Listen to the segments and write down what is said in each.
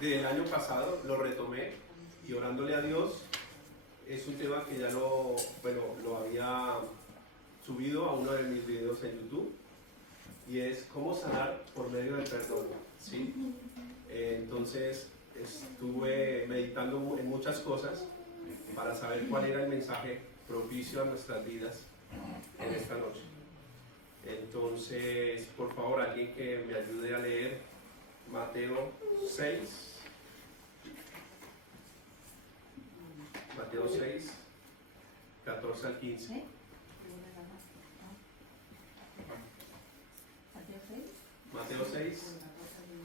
del año pasado, lo retomé y orándole a Dios, es un tema que ya lo había subido a uno de mis videos en YouTube, y es cómo sanar por medio del perdón, ¿sí? Entonces estuve meditando en muchas cosas para saber cuál era el mensaje propicio a nuestras vidas en esta noche. Entonces, por favor, alguien que me ayude a leer Mateo 6. Mateo 6, 14 al 15. Mateo 6,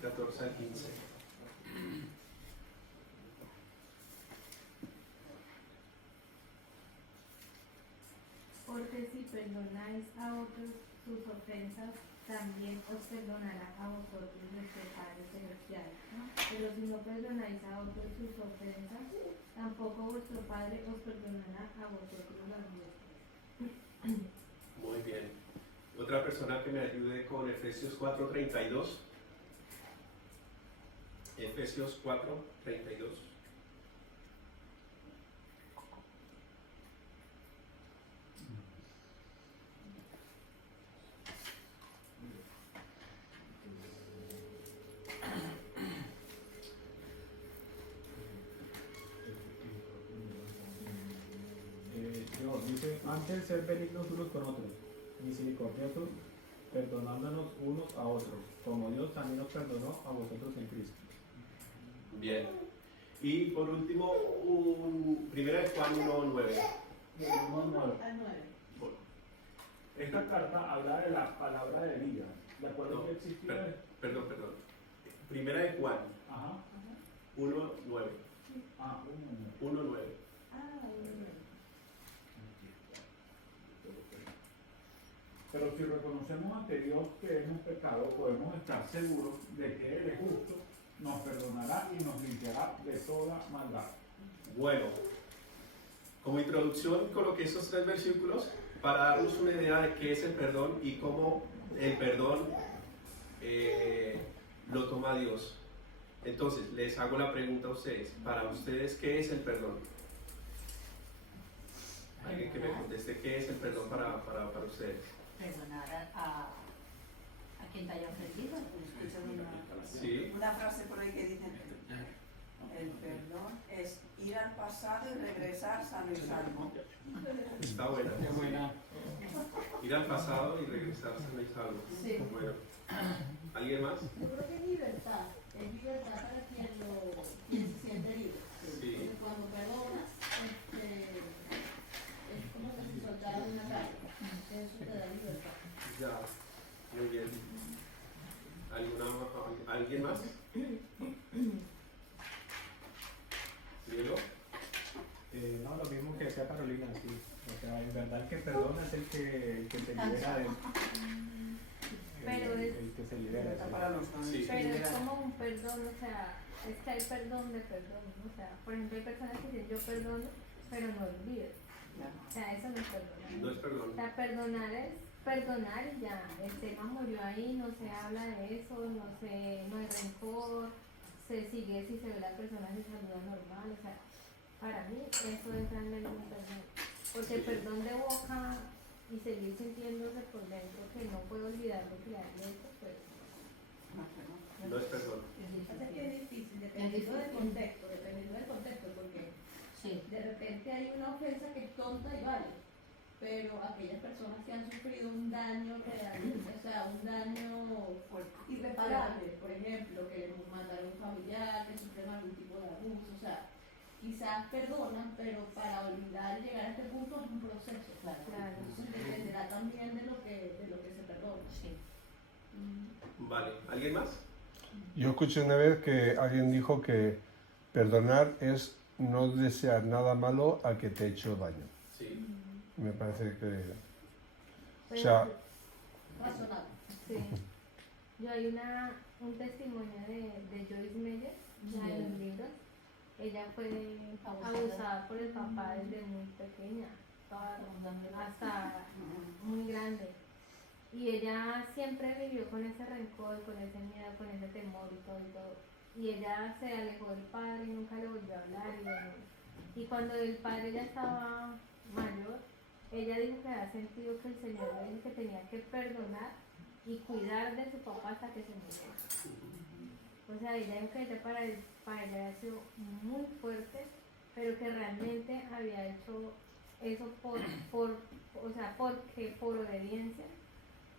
14 al 15. Porque si perdonáis a otros sus ofensas, también os perdonará a vosotros vuestro Padre Celestial. Pero si no perdonáis a otros sus ofensas, tampoco vuestro Padre os perdonará a vosotros las vuestras. Muy bien. Otra persona que me ayude con Efesios 4:32. Efesios 4:32. Dice, antes ser benignos unos con otros, misericordiosos, perdonándonos unos a otros, como Dios también nos perdonó a vosotros en Cristo. Bien. Y por último, primera de Juan 1:9. Esta carta habla de la palabra de vida. ¿De acuerdo No, que existía? Perdón. Primera de Juan Ajá. 1:9. Ah, 1:9. Pero si reconocemos ante Dios que hemos pecado, podemos estar seguros de que Él es justo, nos perdonará y nos limpiará de toda maldad. Bueno, como introducción coloqué esos 3 versículos para darnos una idea de qué es el perdón y cómo el perdón lo toma Dios. Entonces, les hago la pregunta a ustedes. Para ustedes, ¿qué es el perdón? Alguien que me conteste qué es el perdón para ustedes. Perdonar a quien te haya ofendido. Sí. Una frase por ahí que dice: el perdón es ir al pasado y regresar sano y salvo. Está buena. Qué buena. Ir al pasado y regresar sano y salvo. Sí. Bueno. ¿Alguien más? Yo creo que es libertad para quien se siente libre. Sí. Porque cuando perdonas, es como que si soltaras una carga. Eso te da libertad. Ya. Muy bien. ¿Alguien más? ¿Diego? No, lo mismo que decía Carolina, sí. O sea, en verdad el que perdona es el que se libera de... Pero el que se libera. Está para los hombres. Sí. Pero es como un perdón, o sea, es que hay perdón de perdón, ¿no? O sea, por ejemplo, hay personas que dicen yo perdono, pero no olvido. O sea, eso no es perdonar. No es perdón. O sea, perdonar es perdonar y ya, el tema murió ahí, no se habla de eso, no hay rencor, se sigue, si se ve la persona se saluda normal, o sea, para mí eso es realmente un perdón. Porque el perdón de boca y seguir sintiéndose por dentro que no puedo olvidar lo que le han hecho, pues No es perdón. Pasa que es difícil, dependiendo del contexto, porque Sí. de repente hay una ofensa que es tonta y vale, pero aquellas personas que han sufrido un daño real, o sea, un daño irreparable, por ejemplo, que mataron a un familiar, que sufren algún tipo de abuso, o sea, quizás perdonan, pero para olvidar y llegar a este punto es un proceso, Claro. entonces dependerá también de lo que se perdona. Sí. Vale. ¿Alguien más? Yo escuché una vez que alguien dijo que perdonar es no desear nada malo al que te ha hecho daño. Sí. Me parece que... pero, O sea, Razonable. sí. Yo hay un testimonio de Joyce Meyer, la de los libros. Ella fue abusada por el papá desde muy pequeña, hasta muy grande. Y ella siempre vivió con ese rencor, con ese miedo, con ese temor y todo. y ella se alejó del padre y nunca le volvió a hablar. Y cuando el padre ya estaba mayor, ella dijo que había sentido que el Señor le dijo que tenía que perdonar y cuidar de su papá hasta que se muriera. O sea, ella dijo que ella para ella había sido muy fuerte, pero que realmente había hecho eso por obediencia,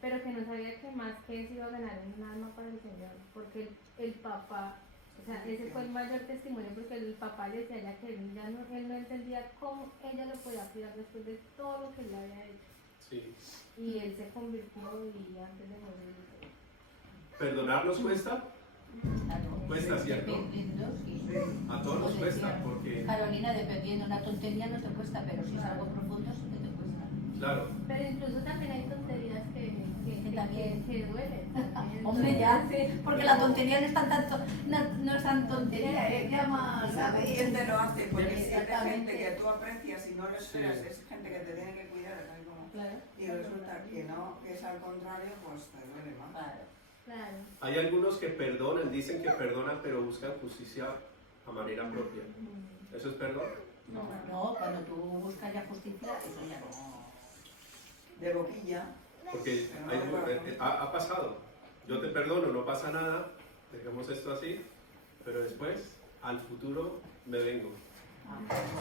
pero que no sabía que más que eso iba a ganar un alma para el Señor, porque el papá, o sea, ese fue el mayor testimonio, porque el papá le decía a ella que él no entendía cómo ella lo podía cuidar después de todo lo que él le había hecho. Sí. Y él se convirtió y antes de morir. ¿Perdonar nos cuesta? Claro. Cuesta, ¿cierto? Dependiendo, sí. A todos nos cuesta, porque, Carolina, dependiendo, una tontería no te cuesta, pero si es algo profundo sí que te cuesta. claro, Pero incluso también hay tonterías que duelen. también. Hombre, ya, porque la tontería no es no es tan tontería, es ya más, ¿Quién ¿sabes? te lo hace? Porque si es de gente Exactamente. que tú aprecias y no lo esperas, Sí. es gente que te tiene que cuidar, ¿sabes cómo? Claro. Y resulta que no, que es al contrario, pues te duele más. Claro. Claro. hay algunos que perdonan, dicen que perdonan, pero buscan justicia a manera propia. ¿Eso es perdón? No, cuando tú buscas ya justicia, eso ya no. De boquilla. Porque Pero no hay- de corazón. ha pasado. Yo te perdono, no pasa nada, dejemos esto así, pero después, al futuro, me vengo.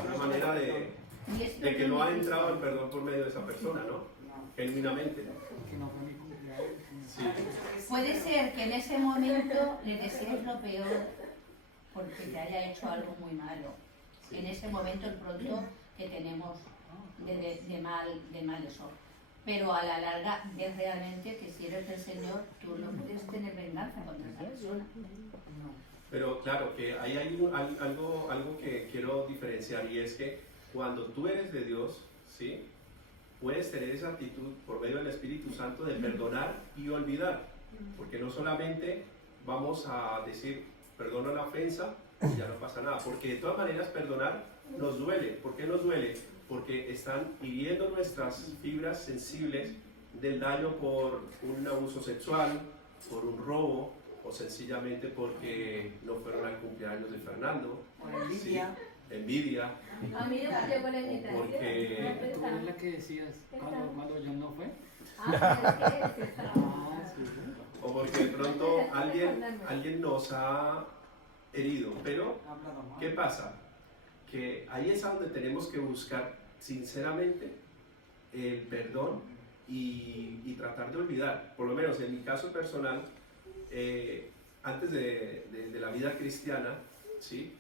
Una manera de Y es que no ha entrado el perdón por medio de esa persona, ¿no? No. Genuinamente. Sí. Puede ser que en ese momento le desees lo peor porque te haya hecho algo muy malo. Sí. En ese momento el pronto que tenemos de mal eso. Pero a la larga es realmente que si eres del Señor, tú no puedes tener venganza contra esa persona. Pero claro, que hay algo que quiero diferenciar, y es que cuando tú eres de Dios, ¿sí? Puedes tener esa actitud por medio del Espíritu Santo de perdonar y olvidar, porque no solamente vamos a decir perdono la ofensa y ya no pasa nada, porque de todas maneras perdonar nos duele. ¿Por qué nos duele? Porque están hiriendo nuestras fibras sensibles del daño por un abuso sexual, por un robo, o sencillamente porque no fueron al cumpleaños de Fernando, Por envidia. ¿sí? Envidia, A mí no me llegó la invitación. Porque- No Tú pensaba. eres la que decías cuando yo no fue. Ah, pero es que estaba. Ah, sí. o porque de pronto alguien nos ha herido. Pero, Ha hablado mal. ¿qué pasa? Que ahí es a donde tenemos que buscar sinceramente el perdón y tratar de olvidar. Por lo menos en mi caso personal, antes de la vida cristiana, ¿sí?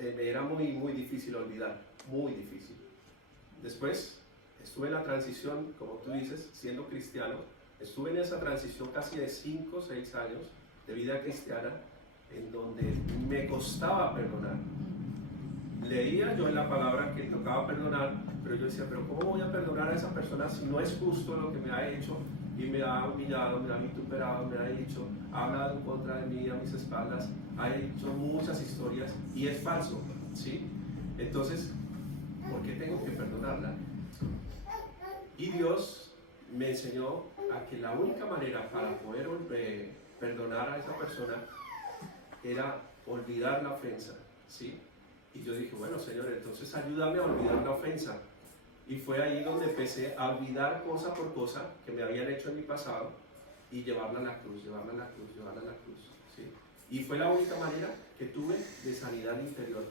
Me era muy difícil olvidar, muy difícil. Después estuve en la transición, como tú dices, siendo cristiano, estuve en esa transición casi de 5 o 6 años de vida cristiana, en donde me costaba perdonar. Leía yo en la palabra que tocaba perdonar, pero yo decía, pero ¿cómo voy a perdonar a esa persona si no es justo lo que me ha hecho y me ha humillado, me ha vituperado, me ha dicho, ha hablado en contra de mí a mis espaldas, ha hecho muchas historias y es falso, ¿sí? Entonces, ¿por qué tengo que perdonarla? Y Dios me enseñó a que la única manera para poder perdonar a esa persona era olvidar la ofensa, ¿sí? Y yo dije, bueno, Señor, entonces ayúdame a olvidar la ofensa. Y fue ahí donde empecé a olvidar cosa por cosa que me habían hecho en mi pasado y llevarla a la cruz, llevarla a la cruz, llevarla a la cruz, ¿sí? Y fue la única manera que tuve de sanidad interior.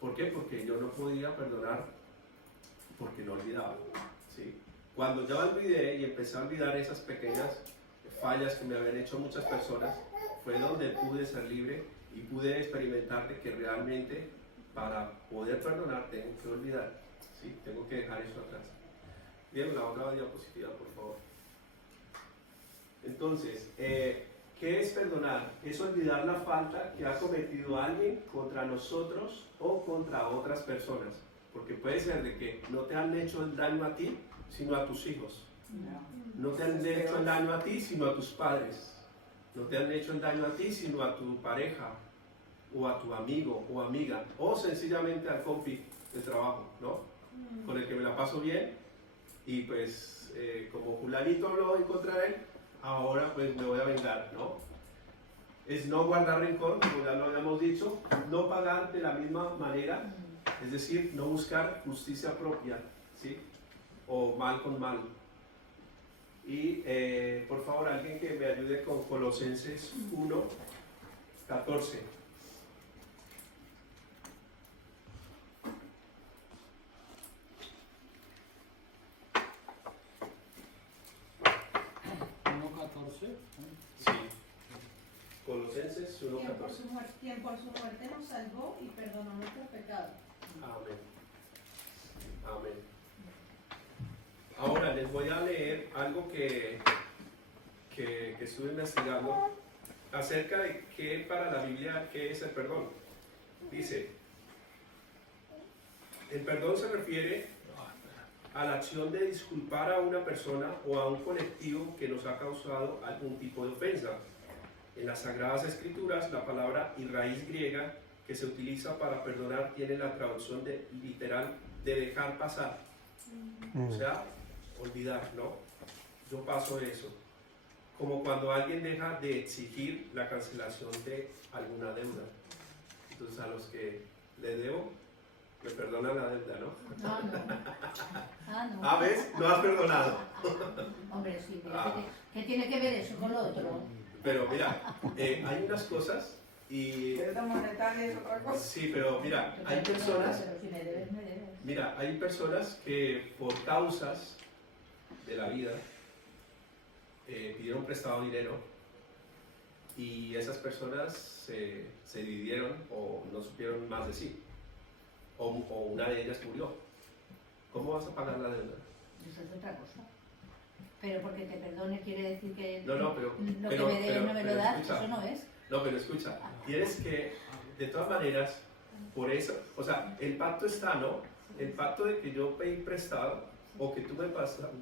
¿Por qué? Porque yo no podía perdonar porque no olvidaba, ¿sí? Cuando ya olvidé y empecé a olvidar esas pequeñas fallas que me habían hecho muchas personas, fue donde pude ser libre y pude experimentar de que realmente para poder perdonar tengo que olvidar, ¿sí? Tengo que dejar eso atrás. Bien, la otra diapositiva, por favor. Entonces, ¿qué es perdonar? Es olvidar la falta que ha cometido alguien contra nosotros o contra otras personas. Porque puede ser de que no te han hecho el daño a ti, sino a tus hijos. No te han hecho el daño a ti, sino a tus padres. No te han hecho el daño a ti, sino a tu pareja, o a tu amigo o amiga, o sencillamente al compi de trabajo, ¿no? Con el que me la paso bien, y pues como fulanito habló en contra de él, ahora pues me voy a vengar, ¿no? es no guardar rencor, como ya lo habíamos dicho, no pagar de la misma manera, es decir, no buscar justicia propia, ¿sí? O mal con mal. Y por favor, alguien que me ayude con Colosenses 1, 14. Sí. Colosenses 1, 14. Quien por su muerte nos salvó y perdonó nuestros pecados. Amén. Amén. Ahora les voy a leer algo que estuve investigando acerca de qué para la Biblia qué es el perdón. Dice, el perdón se refiere a la acción de disculpar a una persona o a un colectivo que nos ha causado algún tipo de ofensa. En las Sagradas Escrituras, la palabra y raíz griega que se utiliza para perdonar tiene la traducción de literal de dejar pasar. O sea, olvidar, ¿no? Yo paso eso. Como cuando alguien deja de exigir la cancelación de alguna deuda. Entonces a los que le debo, me perdonan la deuda, ¿no? No, no. No. Ah, ¿ves? No has perdonado. Hombre, sí, pero ¿qué tiene que ver eso con lo otro? Pero mira, hay unas cosas y... Deuda monetaria es otra cosa. Sí, pero mira, hay personas... Pero si me debes, me debes. Mira, hay personas que por causas de la vida pidieron prestado dinero y esas personas se dividieron o no supieron más de sí. O una de ellas murió. ¿Cómo vas a pagar la deuda? Eso es otra cosa. Pero porque te perdone quiere decir que No, pero... lo que me debes no me lo das, escucha, eso no es. No, pero escucha, tienes que, de todas maneras, por eso, o sea, el pacto está, ¿no? El pacto de que yo pedí prestado o que tú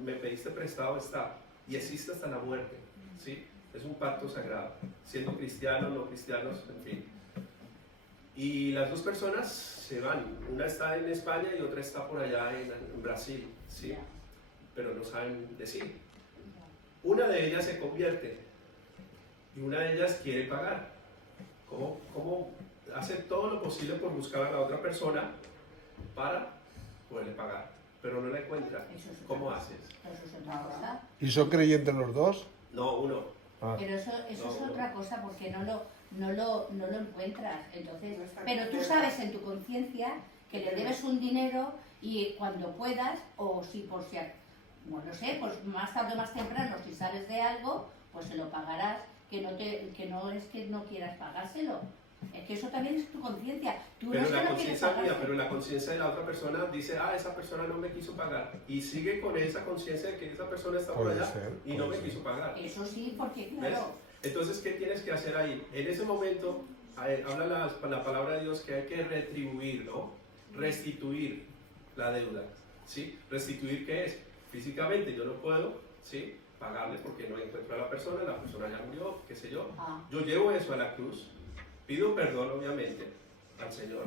me pediste prestado está y existe hasta la muerte, ¿sí? Es un pacto sagrado, siendo cristianos, no cristianos, en fin. Y las dos personas se van, una está en España y otra está por allá en Brasil, ¿sí? Pero no saben decir. Una de ellas se convierte y una de ellas quiere pagar. ¿Cómo hace todo lo posible por buscar a la otra persona para poderle pagar? Pero no la encuentra. ¿Cómo haces? Eso es otra cosa. ¿Y son creyentes los dos? No, uno. Ah. Pero eso No, es no. otra cosa porque no lo encuentras. Entonces, pero tú sabes en tu conciencia que le debes un dinero y cuando puedas, o si por si, bueno, no sé, pues más tarde o más temprano, si sabes de algo, pues se lo pagarás, que no es que no quieras pagárselo. Es que eso también es tu conciencia. Tú Pero no es que la no quieres conciencia mía, pagárselo. pero la conciencia de la otra persona dice, esa persona no me quiso pagar. Y sigue con esa conciencia de que esa persona está por Puede allá ser, y no puede me ser. quiso pagar. Eso sí, porque ¿Ves? claro, Entonces, ¿qué tienes que hacer ahí? En ese momento, habla la palabra de Dios que hay que retribuir, ¿no? Restituir la deuda, ¿sí? ¿Restituir qué es? Físicamente yo no puedo, ¿sí? Pagarle porque no encuentro a la persona ya murió, qué sé yo. Yo llevo eso a la cruz, pido perdón obviamente al Señor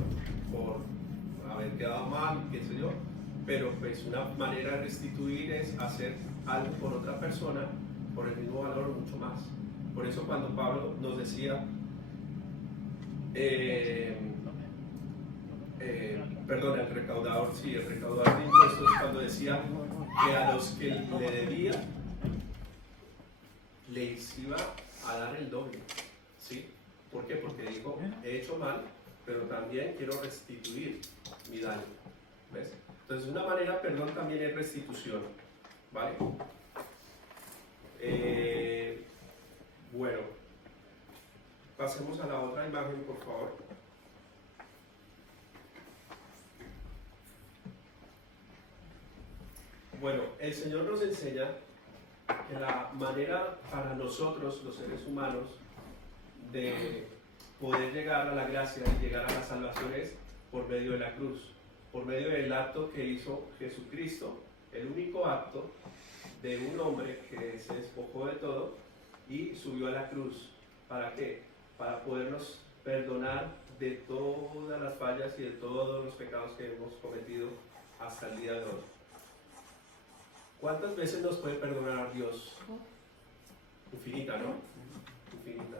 por haber quedado mal, qué sé yo, pero pues una manera de restituir es hacer algo por otra persona por el mismo valor o mucho más. Por eso cuando Pablo nos decía, perdón, el recaudador de impuestos, cuando decía que a los que le debía, les iba a dar el doble, ¿sí? ¿Por qué? Porque dijo, he hecho mal, pero también quiero restituir mi daño, ¿ves? Entonces, una manera, perdón, también es restitución, ¿vale? Bueno, pasemos a la otra imagen, por favor. Bueno, el Señor nos enseña que la manera para nosotros, los seres humanos, de poder llegar a la gracia y llegar a la salvación es por medio de la cruz, por medio del acto que hizo Jesucristo, el único acto de un hombre que se despojó de todo y subió a la cruz. ¿Para qué? Para podernos perdonar de todas las fallas y de todos los pecados que hemos cometido hasta el día de hoy. ¿Cuántas veces nos puede perdonar Dios? Infinita, ¿no? Infinita.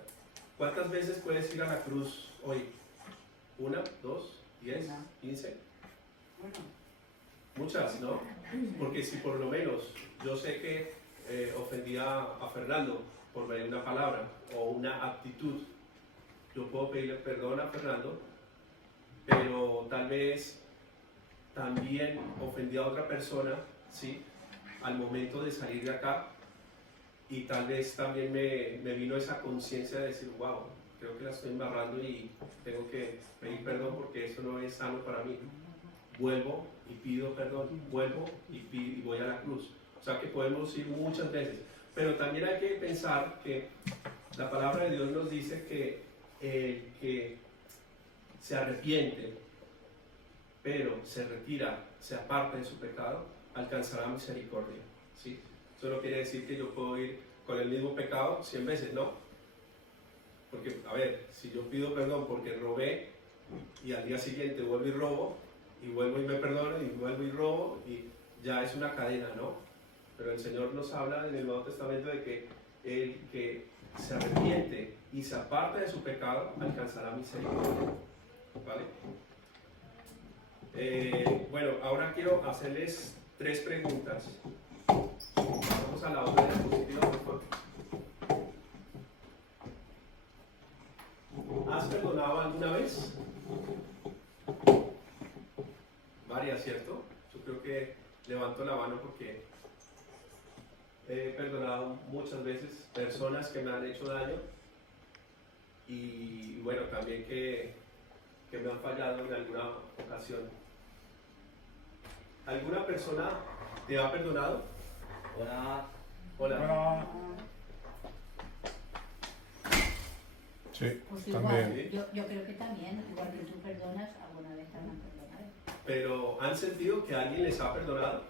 ¿Cuántas veces puedes ir a la cruz hoy? ¿1, 2, 10, 15? Bueno, Muchas, ¿no? Porque si por lo menos yo sé que ofendí a Fernando por medio de una palabra o una actitud, yo puedo pedirle perdón a Fernando, pero tal vez también ofendí a otra persona, ¿sí? Al momento de salir de acá, y tal vez también me vino esa conciencia de decir, wow, creo que la estoy embarrando y tengo que pedir perdón porque eso no es sano para mí. Vuelvo y pido perdón, vuelvo y voy a la cruz. O sea que podemos ir muchas veces, pero también hay que pensar que la palabra de Dios nos dice que el que se arrepiente, pero se retira, se aparta de su pecado, alcanzará misericordia, ¿sí? Eso no quiere decir que yo puedo ir con el mismo pecado 100 veces, no. Porque, a ver, si yo pido perdón porque robé y al día siguiente vuelvo y robo, y vuelvo y me perdono, y vuelvo y robo, y ya es una cadena, ¿no? Pero el Señor nos habla en el Nuevo Testamento de que el que se arrepiente y se aparta de su pecado alcanzará misericordia, ¿vale? Bueno, ahora quiero hacerles 3 preguntas. Vamos a la otra diapositiva, por favor. ¿Has perdonado alguna vez? Varias, ¿cierto? Yo creo que levanto la mano porque he perdonado muchas veces personas que me han hecho daño y bueno, también que me han fallado en alguna ocasión. ¿Alguna persona te ha perdonado? Hola. Hola. Sí, Pues también. igual, yo creo que también, igual que tú perdonas, alguna vez te han perdonado. Pero ¿han sentido que alguien les ha perdonado?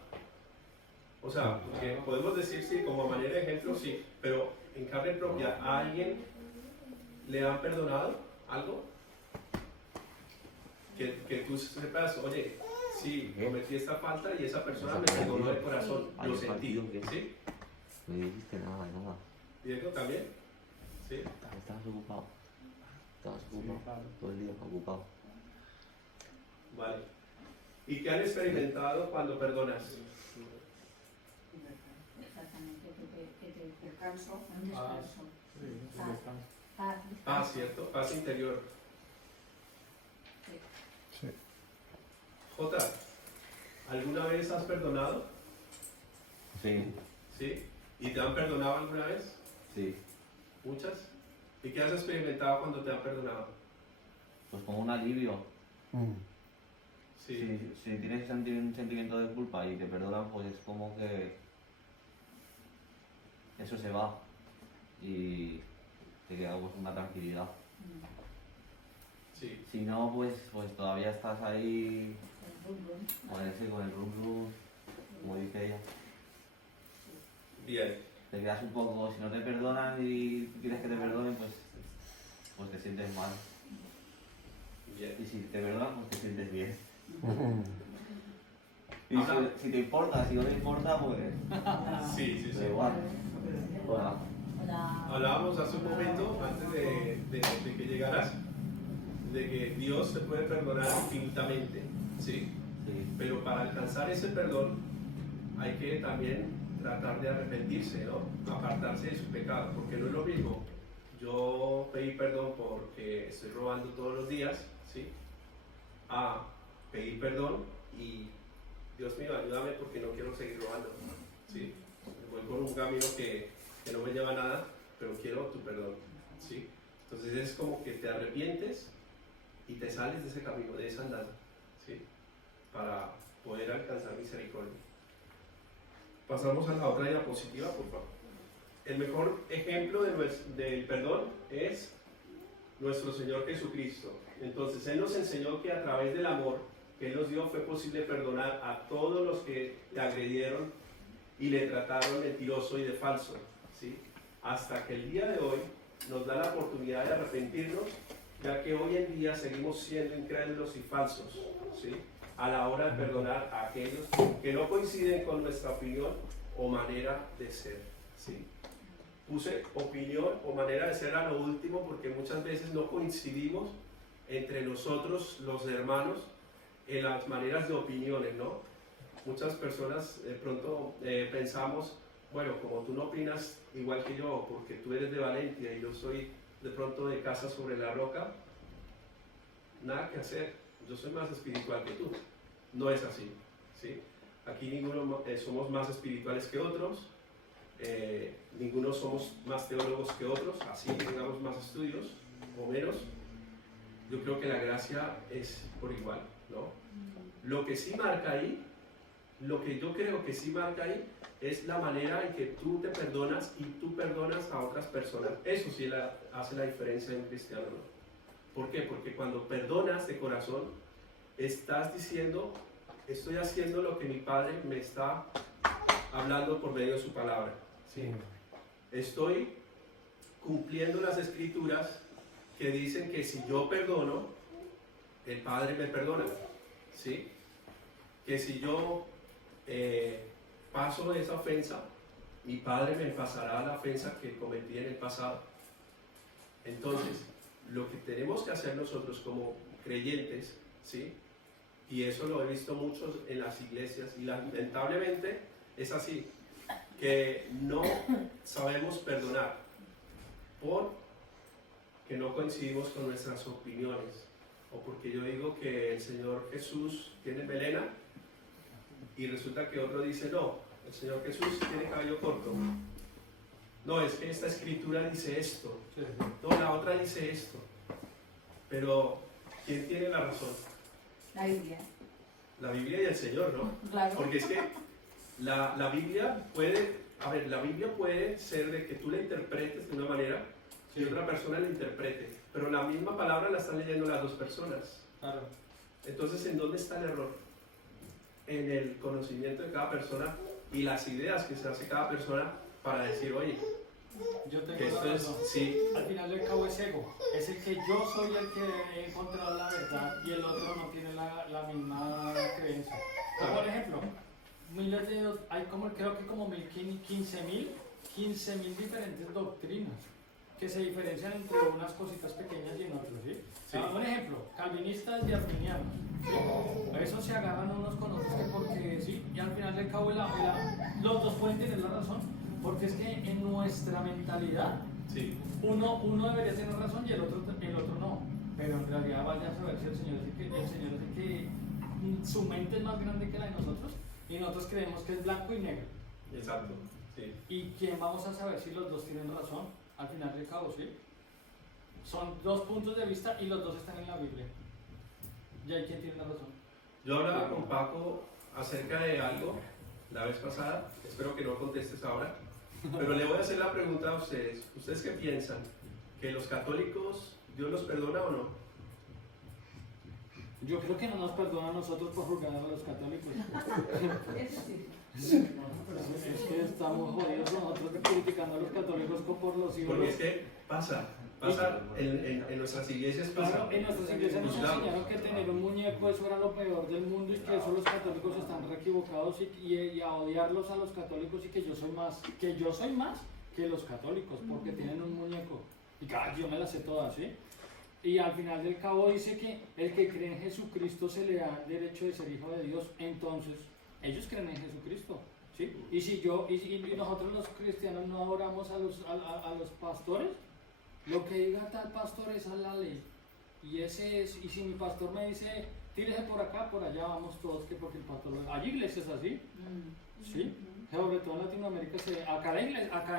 O sea, porque podemos decir sí, como manera de ejemplo sí, pero en carne propia, ¿a alguien le han perdonado algo? Que tú sepas, oye, sí, cometí esta falta y esa persona me perdonó de corazón, lo sentí, ¿sí? No dijiste nada, nada. ¿Diego también? ¿Sí? Estabas ocupado. Estabas ocupado. Todo el día ocupado. Vale. ¿Y qué han experimentado cuando perdonas? Exactamente, que te descanso. un descanso. Paz, Ah, cierto, paz interior. Sí. Jota, ¿alguna vez has perdonado? Sí, ¿Sí? ¿Y te han perdonado alguna vez? sí. ¿Muchas? ¿Y qué has experimentado cuando te han perdonado? Pues como un alivio. Mm. Si tienes un sentimiento de culpa y te perdonan, pues es como que eso se va y te queda pues una tranquilidad. Sí. Si no, pues todavía estás ahí el bum bum. con el rum rum, como dice ella. Bien. Te quedas un poco, si no te perdonan y quieres que te perdonen, pues te sientes mal. Bien. Y si te perdonan, pues te sientes bien. Y Ahora- si te importa, si no te importa, pues Sí, sí, sí. da igual. Hola. Hola. Hablábamos hace un momento, antes de que llegaras, de que Dios te puede perdonar infinitamente, ¿sí? Sí. Pero para alcanzar ese perdón hay que también tratar de arrepentirse, ¿no? Apartarse de su pecado, porque no es lo mismo yo pedir perdón porque estoy robando todos los días, ¿sí? A pedir perdón y Dios mío, ayúdame porque no quiero seguir robando, ¿sí? Voy por un camino que no me lleva a nada, pero quiero tu perdón, ¿sí? Entonces es como que te arrepientes y te sales de ese camino, de esa andada, ¿sí? Para poder alcanzar misericordia. Pasamos a la otra diapositiva, por favor. El mejor ejemplo del perdón es nuestro Señor Jesucristo. Entonces, Él nos enseñó que a través del amor que Él nos dio fue posible perdonar a todos los que le agredieron y le trataron mentiroso y de falso, ¿sí? Hasta que el día de hoy nos da la oportunidad de arrepentirnos, ya que hoy en día seguimos siendo incrédulos y falsos, ¿sí? A la hora de perdonar a aquellos que no coinciden con nuestra opinión o manera de ser, ¿sí? puse opinión o manera de ser a lo último porque muchas veces no coincidimos entre nosotros los hermanos en las maneras de opiniones, ¿no? Muchas personas de pronto pensamos, bueno, como tú no opinas igual que yo, porque tú eres de Valencia y yo soy de pronto de Casa sobre la Roca, nada que hacer, yo soy más espiritual que tú. No es así, ¿sí? Aquí ninguno somos más espirituales que otros, ninguno somos más teólogos que otros, así tengamos más estudios o menos. Yo creo que la gracia es por igual, ¿no? Lo que sí marca ahí, lo que yo creo que sí marca ahí, es la manera en que tú te perdonas y tú perdonas a otras personas. Eso sí hace la diferencia en un cristiano, ¿no? ¿Por qué? Porque cuando perdonas de corazón, estás diciendo, estoy haciendo lo que mi Padre me está hablando por medio de su palabra, ¿sí? Estoy cumpliendo las escrituras que dicen que si yo perdono, el Padre me perdona, ¿sí? Que si yo paso de esa ofensa, mi Padre me pasará la ofensa que cometí en el pasado. Entonces, lo que tenemos que hacer nosotros como creyentes, ¿sí? Y eso lo he visto muchos en las iglesias y lamentablemente es así, que no sabemos perdonar porque no coincidimos con nuestras opiniones, o porque yo digo que el Señor Jesús tiene melena y resulta que otro dice no, el Señor Jesús tiene cabello corto. No, es que esta escritura dice esto, no, la otra dice esto. Pero ¿quién tiene la razón? La Biblia. La Biblia y el Señor, ¿no? Claro. Porque es que la Biblia puede, a ver, la Biblia puede ser de que tú la interpretes de una manera y otra persona la interprete, pero la misma palabra la están leyendo las dos personas. Claro. Entonces, ¿en dónde está el error? En el conocimiento de cada persona y las ideas que se hace cada persona para decir, oye, Yo tengo que esto la es, razón. sí, Al final del cabo es ego. Es el que yo soy el que he encontrado la verdad y el otro no tiene la misma creencia. O, por ejemplo, hay como, creo que como 15.000 diferentes doctrinas que se diferencian entre unas cositas pequeñas y en otras, ¿sí? Sí. Un ejemplo, calvinistas y arminianos, ¿sí? A eso se agarran unos con otros que porque sí, y al final del cabo los dos pueden tener la razón, porque es que en nuestra mentalidad sí, uno debería tener razón y el otro no, pero en realidad vaya a saber si el Señor dice que su mente es más grande que la de nosotros y nosotros creemos que es blanco y negro. exacto, sí. ¿Y quién vamos a saber si los dos tienen razón? Al final del cabo, ¿sí? Son dos puntos de vista y los dos están en la Biblia. ¿Y hay quien tiene la razón? Yo hablaba con Paco acerca de algo la vez pasada, espero que no contestes ahora, pero le voy a hacer la pregunta a ustedes. ¿Ustedes qué piensan? ¿Que los católicos Dios los perdona o no? Yo creo que no nos perdona a nosotros por juzgar a los católicos. Eso sí. Es que estamos jodidos nosotros criticando a los católicos por los Porque ídolos. es que pasa en nuestras iglesias pasa. Claro, en nuestras iglesias nos Juzgamos. enseñaron que tener un muñeco eso era lo peor del mundo y que eso los católicos están re equivocados y a odiarlos a los católicos y que yo soy más que los católicos porque tienen un muñeco. Y claro, yo me las sé todas, ¿sí? Y al final del cabo dice que el que cree en Jesucristo se le da el derecho de ser hijo de Dios. Entonces, ellos creen en Jesucristo, ¿sí? Y si y nosotros los cristianos no adoramos a los pastores, lo que diga tal pastor esa es la ley. Y si mi pastor me dice, tírese por acá, por allá vamos todos, que porque el pastor hay iglesias así, ¿sí? Sobre todo en Latinoamérica, acá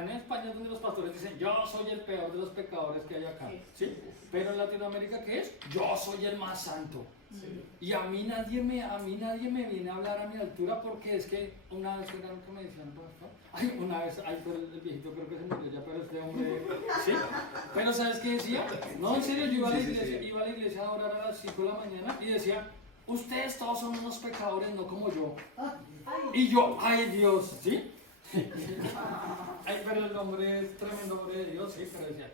en España es donde los pastores dicen, yo soy el peor de los pecadores que hay acá, ¿sí? Pero en Latinoamérica, ¿qué es? Yo soy el más santo. Sí. Y a mí nadie me viene a hablar a mi altura porque es que una vez era lo que me decían, pero el viejito creo que se murió ya, pero este hombre, ¿sí? Pero ¿sabes qué decía? No, en serio, yo iba a la iglesia a orar a las 5 de la mañana y decía, ustedes todos son unos pecadores, no como yo. Y yo, ay Dios, ¿sí? Ay, pero el hombre es tremendo hombre de Dios, sí, pero decía,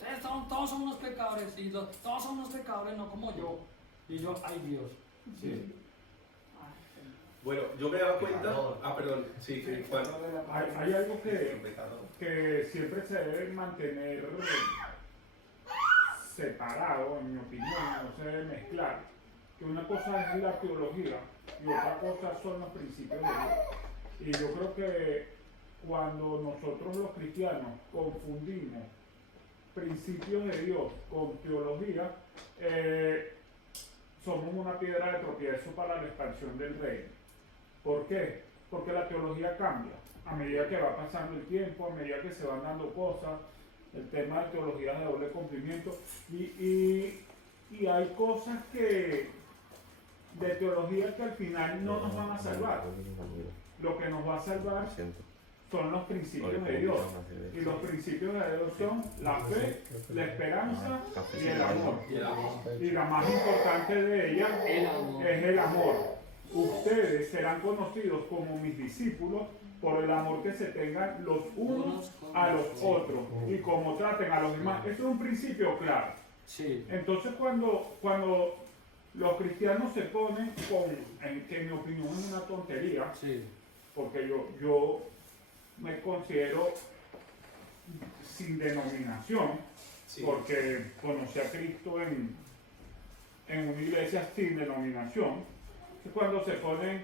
todos son unos pecadores, y todos son unos pecadores, no como yo. Y yo, ay Dios. Sí. Bueno, yo me he dado cuenta. Ah, perdón, sí, Juan. Hay algo que siempre se debe mantener separado, en mi opinión, no se debe mezclar. Que una cosa es la teología y otra cosa son los principios de Dios. Y yo creo que cuando nosotros los cristianos confundimos principios de Dios con teología, somos una piedra de tropiezo para la expansión del reino. ¿Por qué? Porque la teología cambia a medida que va pasando el tiempo, a medida que se van dando cosas, el tema de teología de doble cumplimiento, y hay cosas de teología que al final no nos van a salvar. Lo que nos va a salvar son los principios de Dios. Y los principios de Dios son la fe, la esperanza y el amor. Y la más importante de ellas es el amor. Ustedes serán conocidos como mis discípulos por el amor que se tengan los unos a los otros y como traten a los demás. Eso es un principio claro. Entonces cuando los cristianos se ponen que en mi opinión es una tontería, porque yo me considero sin denominación, porque conocí a Cristo en una iglesia sin denominación. Es cuando se ponen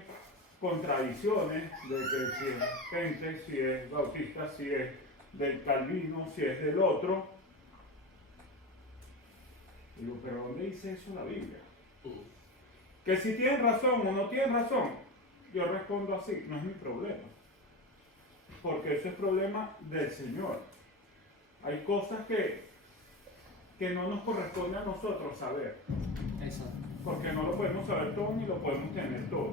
contradicciones de que si es gente, si es bautista, si es del Calvino, si es del otro. Digo, pero ¿dónde dice eso la Biblia? Que si tienen razón o no tienen razón, yo respondo así, no es mi problema. Porque eso es problema del Señor. Hay cosas que no nos corresponde a nosotros saber. Exacto. Porque no lo podemos saber todo ni lo podemos tener todo.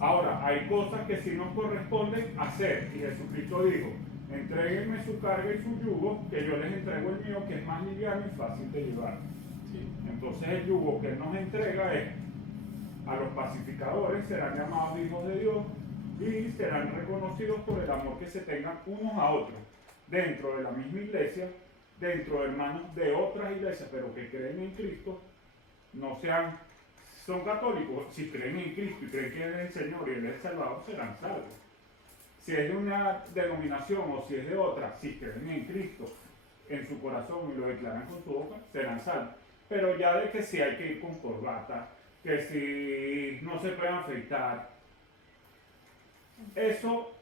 Ahora, hay cosas que sí nos corresponden hacer. Y Jesucristo dijo, entréguenme su carga y su yugo, que yo les entrego el mío, que es más liviano y fácil de llevar. Entonces el yugo que Él nos entrega es, a los pacificadores serán llamados hijos de Dios y serán reconocidos por el amor que se tengan unos a otros, dentro de la misma iglesia, dentro de hermanos de otras iglesias, pero que creen en Cristo, son católicos, si creen en Cristo y creen que Él es el Señor y Él es el Salvador, serán salvos. Si es de una denominación o si es de otra, si creen en Cristo en su corazón y lo declaran con su boca, serán salvos. Pero ya de que si hay que ir con corbata, que si no se pueden afeitar, eso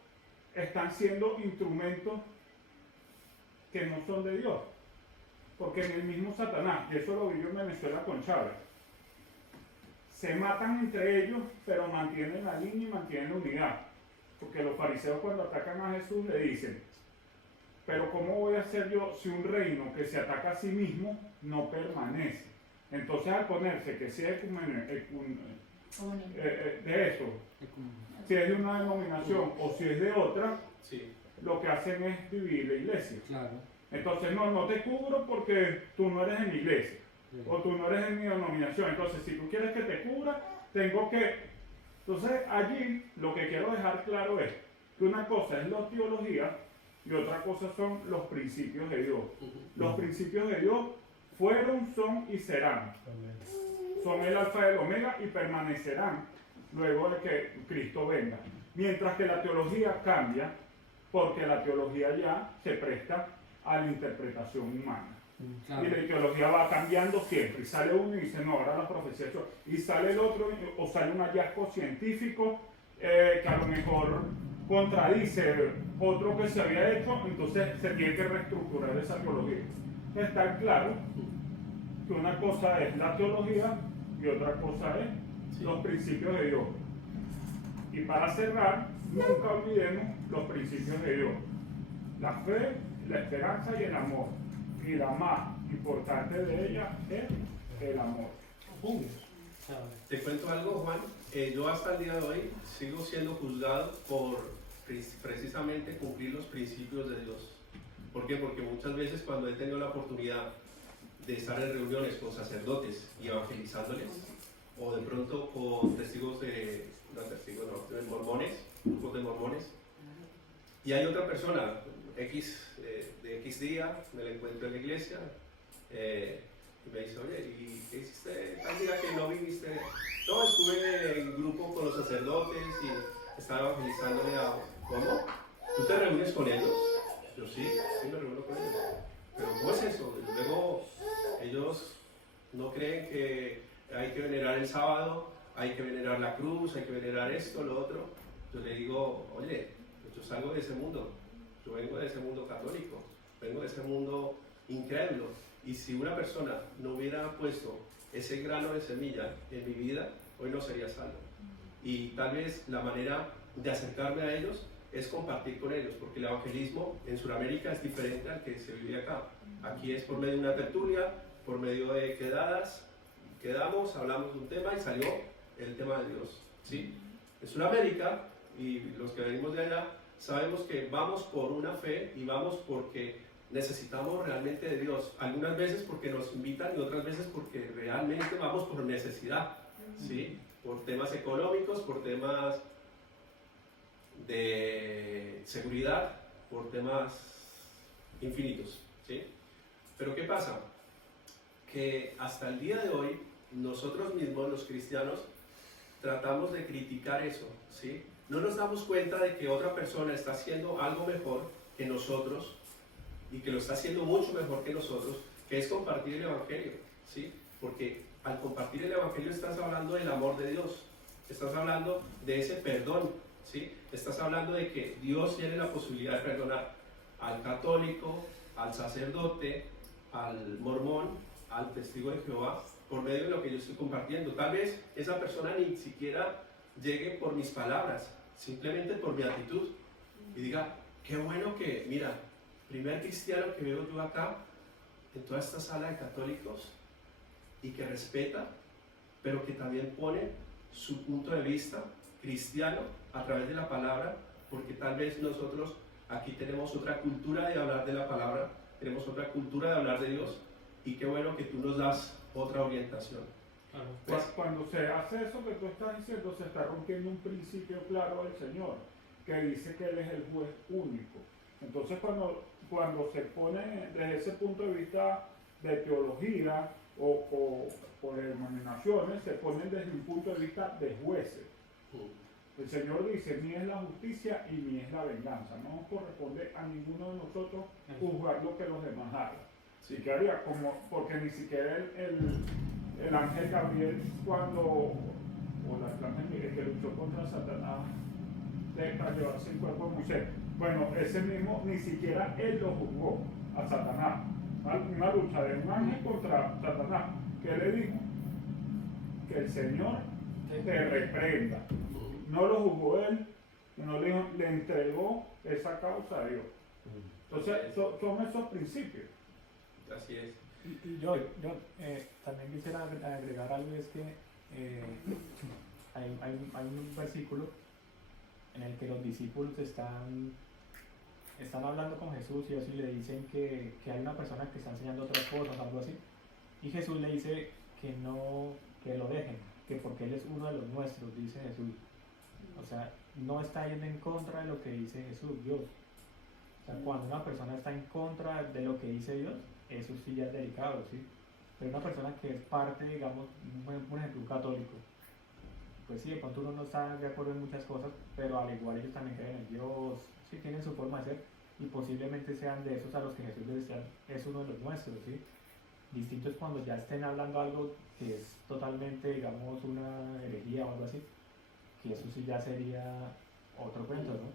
están siendo instrumentos que no son de Dios. Porque en el mismo Satanás, y eso lo vi yo en Venezuela con Chávez, se matan entre ellos, pero mantienen la línea y mantienen la unidad. Porque los fariseos cuando atacan a Jesús le dicen, pero ¿cómo voy a hacer yo si un reino que se ataca a sí mismo no permanece? Entonces al ponerse que sea de eso, si es de una denominación o si es de otra, lo que hacen es dividir la iglesia. Entonces no te cubro porque tú no eres de mi iglesia o tú no eres de mi denominación. Entonces si tú quieres que te cubra, tengo que... Entonces allí lo que quiero dejar claro es que una cosa es la teología y otra cosa son los principios de Dios. Los principios de Dios fueron, son y serán. Son el alfa y el omega y permanecerán luego de que Cristo venga. Mientras que la teología cambia porque la teología ya se presta a la interpretación humana. Y la teología va cambiando siempre. Y sale uno y dice, no, ahora la profecía es eso. Y sale el otro, o sale un hallazgo científico que a lo mejor contradice otro que se había hecho, entonces se tiene que reestructurar esa teología. Está claro que una cosa es la teología y otra cosa es los principios de Dios. Y para cerrar, nunca olvidemos los principios de Dios. La fe, la esperanza y el amor. Y la más importante de ellas es el amor. Te cuento algo, Juan. Yo hasta el día de hoy sigo siendo juzgado por precisamente cumplir los principios de Dios. ¿Por qué? Porque muchas veces cuando he tenido la oportunidad de estar en reuniones con sacerdotes y evangelizándoles, o de pronto con mormones, grupos de mormones, y hay otra persona, de X día, me la encuentro en la iglesia, Y me dice, oye, ¿y qué hiciste tal día que no viniste? No, estuve en grupo con los sacerdotes y estaba evangelizándole a... ¿Cómo? ¿Tú te reúnes con ellos? Yo sí me reúno con ellos. Pero ¿cómo es eso? Y luego ellos no creen que hay que venerar el sábado, hay que venerar la cruz, hay que venerar esto, lo otro. Yo le digo, oye, yo salgo de ese mundo, yo vengo de ese mundo católico, vengo de ese mundo incrédulo. Y si una persona no hubiera puesto ese grano de semilla en mi vida, hoy no sería salvo. Y tal vez la manera de acercarme a ellos es compartir con ellos, porque el evangelismo en Sudamérica es diferente al que se vive acá. Aquí es por medio de una tertulia, por medio de quedamos, hablamos de un tema y salió el tema de Dios, ¿sí? En Sudamérica, y los que venimos de allá, sabemos que vamos por una fe y vamos porque necesitamos realmente de Dios. Algunas veces porque nos invitan y otras veces porque realmente vamos por necesidad, ¿sí? Por temas económicos, por temas de seguridad, por temas infinitos, ¿sí? Pero ¿qué pasa? Que hasta el día de hoy nosotros mismos, los cristianos, tratamos de criticar eso, ¿sí? No nos damos cuenta de que otra persona está haciendo algo mejor que nosotros y que lo está haciendo mucho mejor que nosotros, que es compartir el Evangelio, ¿sí? Porque al compartir el Evangelio estás hablando del amor de Dios, estás hablando de ese perdón, ¿sí? Estás hablando de que Dios tiene la posibilidad de perdonar al católico, al sacerdote, al mormón, al testigo de Jehová, por medio de lo que yo estoy compartiendo. Tal vez esa persona ni siquiera llegue por mis palabras, simplemente por mi actitud, y diga, qué bueno que, mira, primer cristiano que veo yo acá, en toda esta sala de católicos, y que respeta, pero que también pone su punto de vista cristiano a través de la palabra, porque tal vez nosotros aquí tenemos otra cultura de hablar de la palabra, tenemos otra cultura de hablar de Dios, y qué bueno que tú nos das otra orientación. Claro. Cuando se hace eso que tú estás diciendo, se está rompiendo un principio claro del Señor, que dice que Él es el juez único. Entonces cuando se pone desde ese punto de vista de teología o de denominaciones, se ponen desde un punto de vista de jueces. El Señor dice, mía es la justicia y mía es la venganza. No nos corresponde a ninguno de nosotros juzgar lo que los demás hagan. Sí, que haría como, porque ni siquiera el ángel Gabriel el ángel que luchó contra Satanás para llevarse el cuerpo de Moisés. Bueno, ese mismo ni siquiera él lo juzgó a Satanás. Una lucha de un ángel contra Satanás. ¿Qué le dijo? Que el Señor te reprenda. No lo juzgó él, no le entregó esa causa a Dios. Entonces, son esos principios. Así es. Y yo también quisiera agregar algo, es que hay un versículo en el que los discípulos están hablando con Jesús y así le dicen que hay una persona que está enseñando otras cosas, algo así, y Jesús le dice que lo dejen, que porque Él es uno de los nuestros, dice Jesús. O sea, no está yendo en contra de lo que dice Jesús, Dios. O sea, cuando una persona está en contra de lo que dice Dios, eso sí ya es delicado, ¿sí? Pero una persona que es parte, digamos, un ejemplo, un católico, pues sí, de pronto uno no está de acuerdo en muchas cosas, pero al igual ellos también creen en Dios, sí, tienen su forma de ser, y posiblemente sean de esos a los que Jesús les decía, es uno de los nuestros, ¿sí? Distinto es cuando ya estén hablando algo que es totalmente, digamos, una herejía o algo así, que eso sí ya sería otro cuento, ¿no?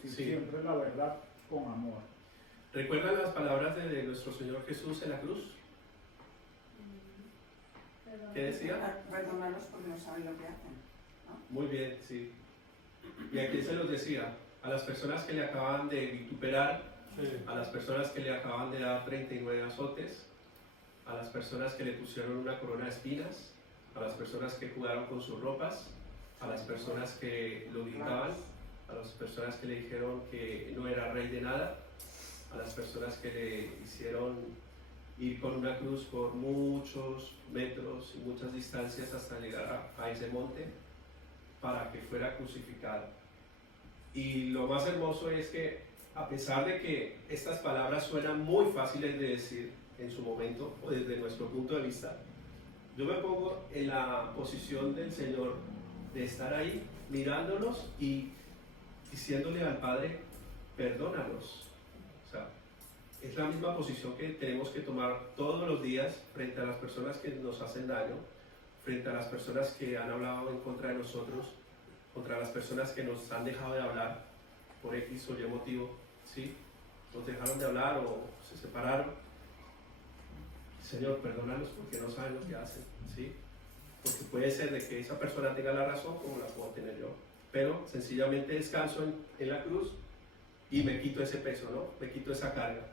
Sí. Siempre la verdad con amor. ¿Recuerdan las palabras de nuestro Señor Jesús en la cruz? ¿Qué decía? Perdónalos porque no saben lo que hacen, ¿no? Muy bien, sí. ¿Y a quién se los decía? A las personas que le acaban de vituperar, a las personas que le acaban de dar 39 azotes, a las personas que le pusieron una corona de espinas, a las personas que jugaron con sus ropas, a las personas que lo gritaban, a las personas que le dijeron que no era rey de nada, a las personas que le hicieron ir con una cruz por muchos metros y muchas distancias hasta llegar a ese monte para que fuera crucificado. Y lo más hermoso es que a pesar de que estas palabras suenan muy fáciles de decir en su momento, o desde nuestro punto de vista, yo me pongo en la posición del Señor de estar ahí mirándolos y diciéndole al Padre, perdónalos. O sea, es la misma posición que tenemos que tomar todos los días frente a las personas que nos hacen daño, frente a las personas que han hablado en contra de nosotros, contra las personas que nos han dejado de hablar por X o Y motivo, ¿sí? Nos dejaron de hablar o se separaron. Señor, perdónalos porque no saben lo que hacen, ¿sí? Porque puede ser de que esa persona tenga la razón como la puedo tener yo, pero sencillamente descanso en la cruz y me quito ese peso, ¿no? Me quito esa carga.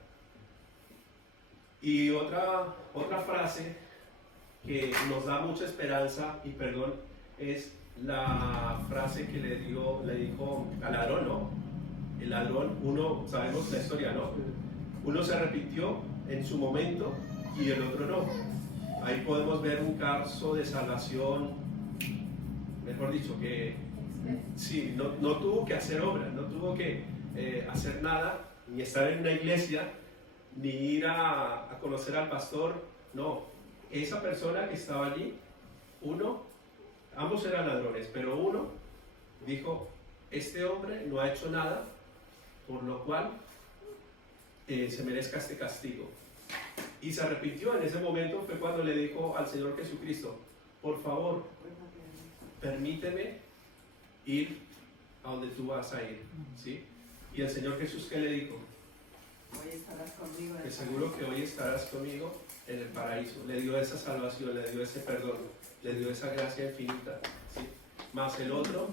Y otra frase que nos da mucha esperanza y perdón es la frase que le dijo al ladrón, ¿no? El ladrón, uno, sabemos la historia, ¿no? Uno se arrepintió en su momento y el otro no. Ahí podemos ver un caso de salvación, mejor dicho, que sí, no tuvo que hacer obras, no tuvo que hacer nada, ni estar en una iglesia, ni ir a conocer al pastor, no. Esa persona que estaba allí, ambos eran ladrones, pero uno dijo, este hombre no ha hecho nada, por lo cual se merezca este castigo. Y se arrepintió. En ese momento fue cuando le dijo al Señor Jesucristo, por favor, permíteme ir a donde tú vas a ir, ¿sí? Y el Señor Jesús, ¿qué le dijo? Hoy estarás conmigo. Que seguro que hoy estarás conmigo en el paraíso. Le dio esa salvación, le dio ese perdón, le dio esa gracia infinita, ¿sí? Más el otro,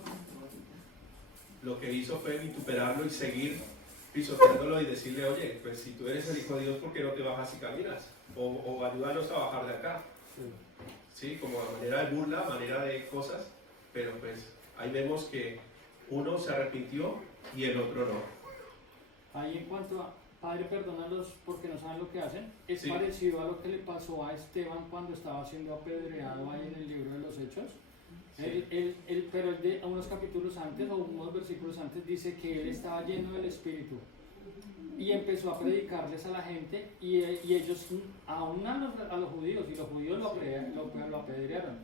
lo que hizo fue vituperarlo y seguir pisoteándolo y decirle, oye, pues si tú eres el Hijo de Dios, ¿por qué no te bajas y caminas? O ayúdanos a bajar de acá. Sí, como a manera de burla, manera de cosas, pero pues ahí vemos que uno se arrepintió y el otro no. Ahí en cuanto a Padre, perdónalos porque no saben lo que hacen, es sí. parecido a lo que le pasó a Esteban cuando estaba siendo apedreado ahí en el libro de los Hechos. Sí. Pero de unos capítulos antes o unos versículos antes dice que él estaba lleno del Espíritu y empezó a predicarles a la gente y ellos, aún a los judíos, y los judíos lo apedrearon.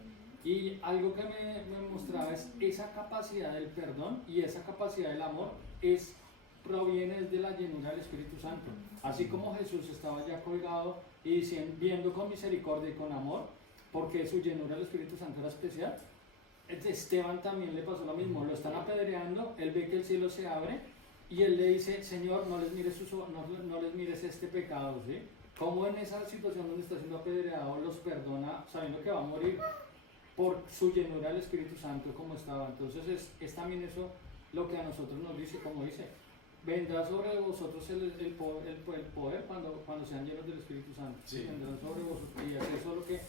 Y algo que me mostraba es esa capacidad del perdón y esa capacidad del amor proviene de la llenura del Espíritu Santo. Así como Jesús estaba ya colgado y viendo con misericordia y con amor, porque su llenura del Espíritu Santo era especial, Esteban también le pasó lo mismo. Lo están apedreando, él ve que el cielo se abre y él le dice, Señor, no les mires este pecado, ¿sí? Como en esa situación donde está siendo apedreado los perdona sabiendo que va a morir por su llenura del Espíritu Santo como estaba. Entonces es también eso lo que a nosotros nos dice, como dice, vendrá sobre vosotros el poder cuando sean llenos del Espíritu Santo. Sí. Vendrá sobre vosotros, y es eso lo que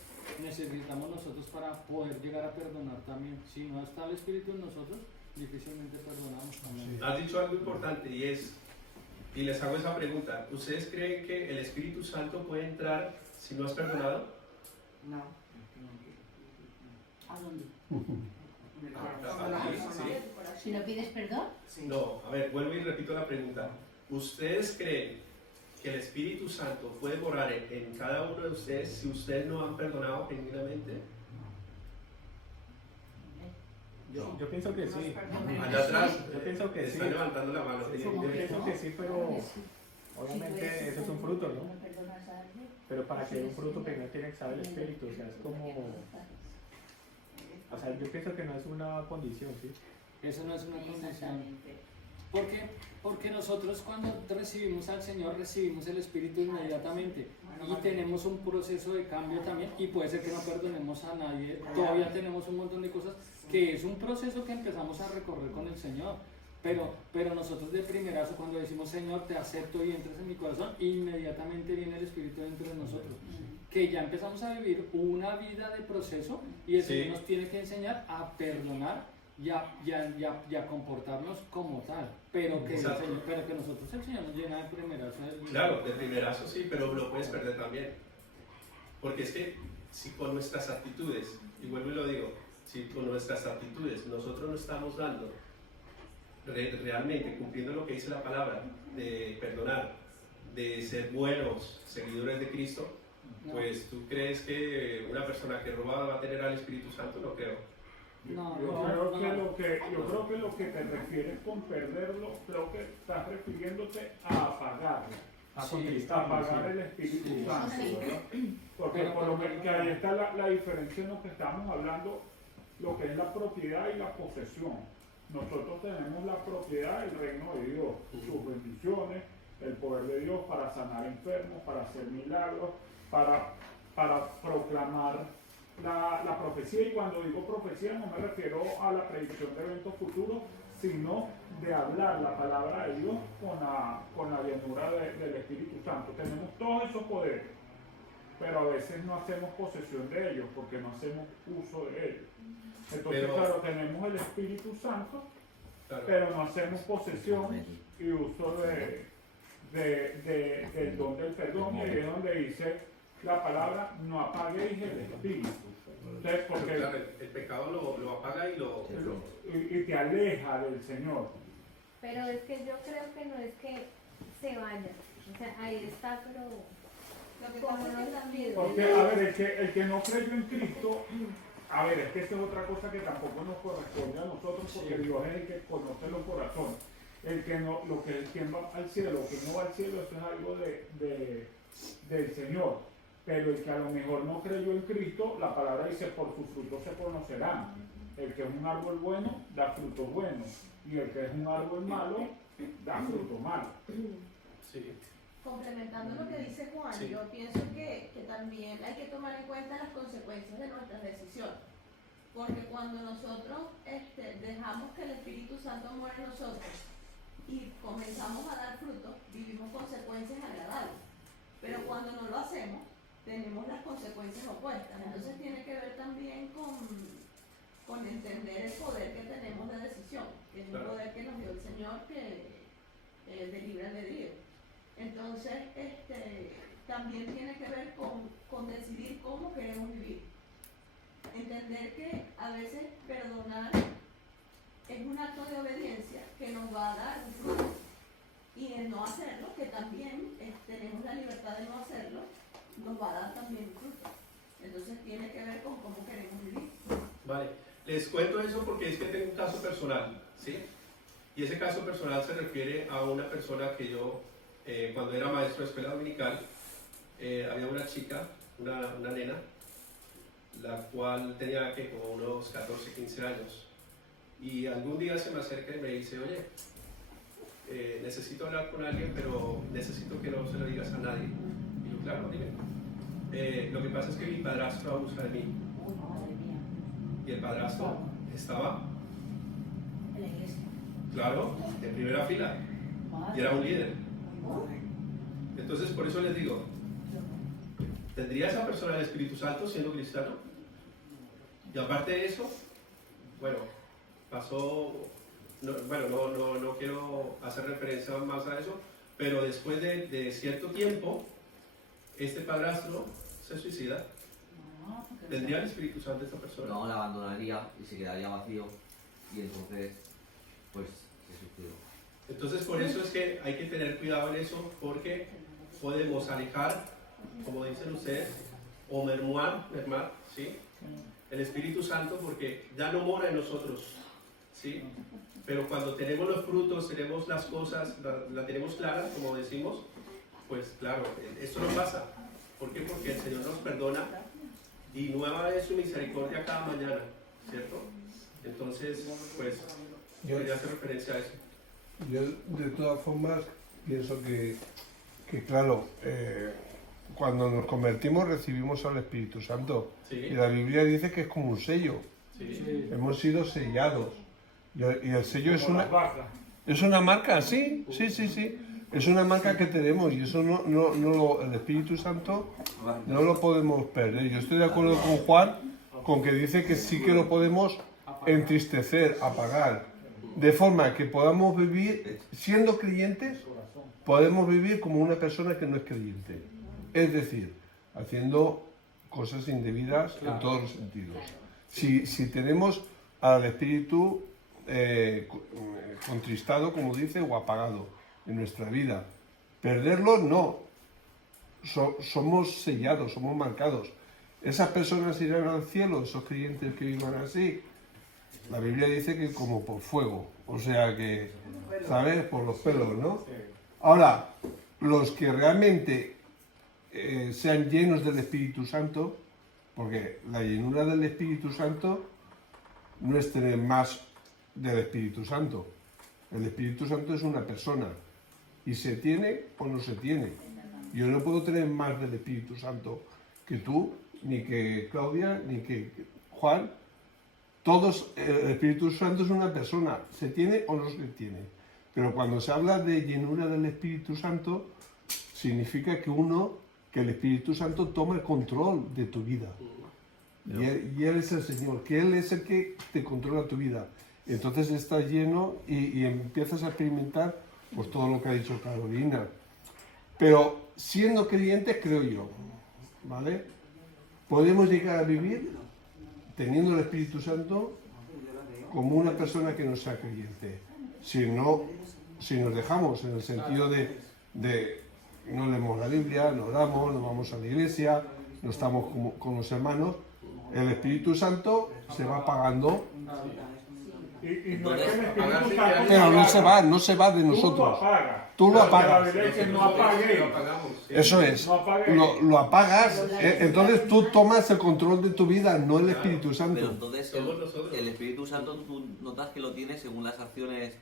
necesitamos nosotros para poder llegar a perdonar también. Si no está el Espíritu en nosotros, difícilmente perdonamos también. Has dicho algo importante y les hago esa pregunta. ¿Ustedes creen que el Espíritu Santo puede entrar si no has perdonado? No. ¿A dónde? Aquí, sí. Si no pides perdón. No, a ver, vuelvo y repito la pregunta. ¿Ustedes creen que el Espíritu Santo puede morar en cada uno de ustedes si ustedes no han perdonado genuinamente? Yo pienso que sí. Allá atrás, yo pienso que sí. Están levantando la mano. Yo pienso que sí, pero obviamente eso es un fruto, ¿no? Pero para que haya un fruto primero tiene que estar el Espíritu, o sea, es como... O sea, yo pienso que no es una condición, ¿sí? Eso no es una condición. Porque nosotros cuando recibimos al Señor recibimos el Espíritu inmediatamente y tenemos un proceso de cambio también, y puede ser que no perdonemos a nadie, todavía tenemos un montón de cosas que es un proceso que empezamos a recorrer con el Señor, pero nosotros de primerazo cuando decimos Señor te acepto y entras en mi corazón, inmediatamente viene el Espíritu dentro de nosotros, que ya empezamos a vivir una vida de proceso y el Señor nos tiene que enseñar a perdonar y a comportarnos como tal, pero que nosotros el Señor nos llena de primerazo. Claro, de primerazo sí, pero lo puedes perder también. Porque es que si con nuestras actitudes, y vuelvo y lo digo, si con nuestras actitudes nosotros no estamos dando realmente, cumpliendo lo que dice la palabra, de perdonar, de ser buenos seguidores de Cristo, pues ¿tú crees que una persona que roba va a tener al Espíritu Santo? No creo. Yo creo que lo que te refieres con perderlo, creo que estás refiriéndote a apagarlo. Apagar el Espíritu Santo, ¿verdad? Porque por lo que ahí está la diferencia en lo que estamos hablando, lo que es la propiedad y la posesión. Nosotros tenemos la propiedad del reino de Dios, sus bendiciones, el poder de Dios para sanar enfermos, para hacer milagros, para proclamar la profecía. Y cuando digo profecía no me refiero a la predicción de eventos futuros, sino de hablar la palabra de Dios con la llenura del Espíritu Santo. Tenemos todos esos poderes, pero a veces no hacemos posesión de ellos porque no hacemos uso de ellos. Entonces, claro, tenemos el Espíritu Santo, pero no hacemos posesión y uso del don del perdón, y ahí es donde dice la palabra: no apaguéis el Espíritu. Entonces, porque claro, el pecado lo apaga y te aleja del Señor. Pero es que yo creo que no es que se vaya, o sea, ahí está, pero lo que pasa es que también... Porque, a ver, el que no creyó en Cristo, a ver, es que esa es otra cosa que tampoco nos corresponde a nosotros, porque Dios es el que conoce los corazones. El que no, lo que quien va al cielo, lo que no va al cielo, eso es algo del Señor. Pero el que a lo mejor no creyó en Cristo, la palabra dice: por sus frutos se conocerán. El que es un árbol bueno, da fruto bueno. Y el que es un árbol malo, da fruto malo. Sí. Complementando lo que dice Juan, yo pienso que también hay que tomar en cuenta las consecuencias de nuestras decisiones. Porque cuando nosotros dejamos que el Espíritu Santo muera en nosotros y comenzamos a dar frutos, vivimos consecuencias agradables. Pero cuando no lo hacemos, tenemos las consecuencias opuestas. Entonces tiene que ver también con entender el poder que tenemos de decisión, que es un poder que nos dio el Señor, que de libre albedrío. Entonces, también tiene que ver con decidir cómo queremos vivir. Entender que a veces perdonar es un acto de obediencia que nos va a dar un fruto. Y el no hacerlo, que también tenemos la libertad de no hacerlo, nos va a dar también un fruto. Entonces tiene que ver con cómo queremos vivir. Vale, les cuento eso porque es que tengo un caso personal, ¿sí? Y ese caso personal se refiere a una persona que yo, cuando era maestro de escuela dominical, había una chica, una nena, la cual tenía que como unos 14, 15 años. Y algún día se me acerca y me dice: oye, necesito hablar con alguien, pero necesito que no se lo digas a nadie. Y yo: claro, dime. Lo que pasa es que mi padrastro abusa de mí. Y el padrastro estaba en la iglesia. Claro, en primera fila. Y era un líder. Entonces, por eso les digo, ¿tendría esa persona el Espíritu Santo siendo cristiano? Y aparte de eso, bueno, pasó... No quiero hacer referencia más a eso, pero después de cierto tiempo, este padrastro se suicida. ¿Tendría el Espíritu Santo esta persona? No, la abandonaría y se quedaría vacío, y entonces pues se suicidó. Entonces por eso es que hay que tener cuidado en eso, porque podemos alejar, como dicen ustedes, o mermar, ¿sí? El Espíritu Santo, porque ya no mora en nosotros, ¿sí? Pero cuando tenemos los frutos, tenemos las cosas, la tenemos clara, como decimos, pues claro, esto no pasa. ¿Por qué? Porque el Señor nos perdona y nueva es su misericordia cada mañana, ¿cierto? Entonces, pues, quería hacer referencia a eso. Yo, de todas formas, pienso que claro, cuando nos convertimos recibimos al Espíritu Santo. Sí. Y la Biblia dice que es como un sello. Sí. Hemos sido sellados. Y el sello es una marca, sí. Es una marca que tenemos, y eso el Espíritu Santo no lo podemos perder. Yo estoy de acuerdo con Juan, con que dice que sí que lo podemos entristecer, apagar, de forma que podamos vivir, siendo creyentes, podemos vivir como una persona que no es creyente. Es decir, haciendo cosas indebidas en todos los sentidos. Si tenemos al Espíritu contristado, como dice, o apagado en nuestra vida, Perderlo no. Somos sellados, somos marcados. Esas personas irán al cielo, esos creyentes que vivan así. La Biblia dice que como por fuego, o sea que, ¿sabes? Por los pelos, ¿no? Ahora, los que realmente sean llenos del Espíritu Santo, porque la llenura del Espíritu Santo no es tener más del Espíritu Santo. El Espíritu Santo es una persona y se tiene o no se tiene. Yo no puedo tener más del Espíritu Santo que tú, ni que Claudia, ni que Juan. Todos, el Espíritu Santo es una persona, se tiene o no se tiene. Pero cuando se habla de llenura del Espíritu Santo, significa que el Espíritu Santo toma el control de tu vida. Y Él es el Señor, que Él es el que te controla tu vida. Entonces estás lleno y empiezas a experimentar pues todo lo que ha dicho Carolina. Pero siendo creyentes, creo yo, ¿vale? Podemos llegar a vivir teniendo el Espíritu Santo como una persona que no sea creyente. Si nos dejamos en el sentido de no leemos la Biblia, no oramos, no vamos a la iglesia, no estamos con los hermanos, el Espíritu Santo se va apagando. Y no es que el Espíritu Santo... Pero no se va de nosotros. Tú lo apagas. Eso es. Lo apagas. Entonces tú tomas el control de tu vida, no el Espíritu Santo. Pero entonces el Espíritu Santo tú notas que lo tienes según las acciones,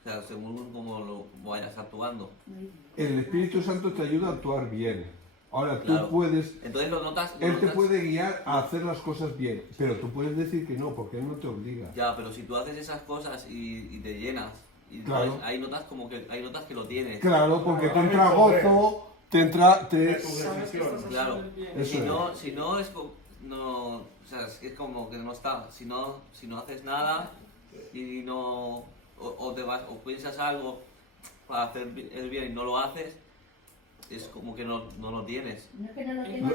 o sea, según cómo vayas actuando. El Espíritu Santo te ayuda a actuar bien. Ahora Claro. tú puedes... Entonces lo notas... Él te puede guiar a hacer las cosas bien, pero tú puedes decir que no, porque Él no te obliga. Ya, pero si tú haces esas cosas y te llenas, y Claro. entonces ahí notas como que hay notas que lo tienes. Claro, porque te entra gozo, te entra... Claro. Eso Si no es como... No, o sea, es como que no está. Si no haces nada y no... O te vas, o piensas algo para hacer el bien y no lo haces, es como que no lo tienes.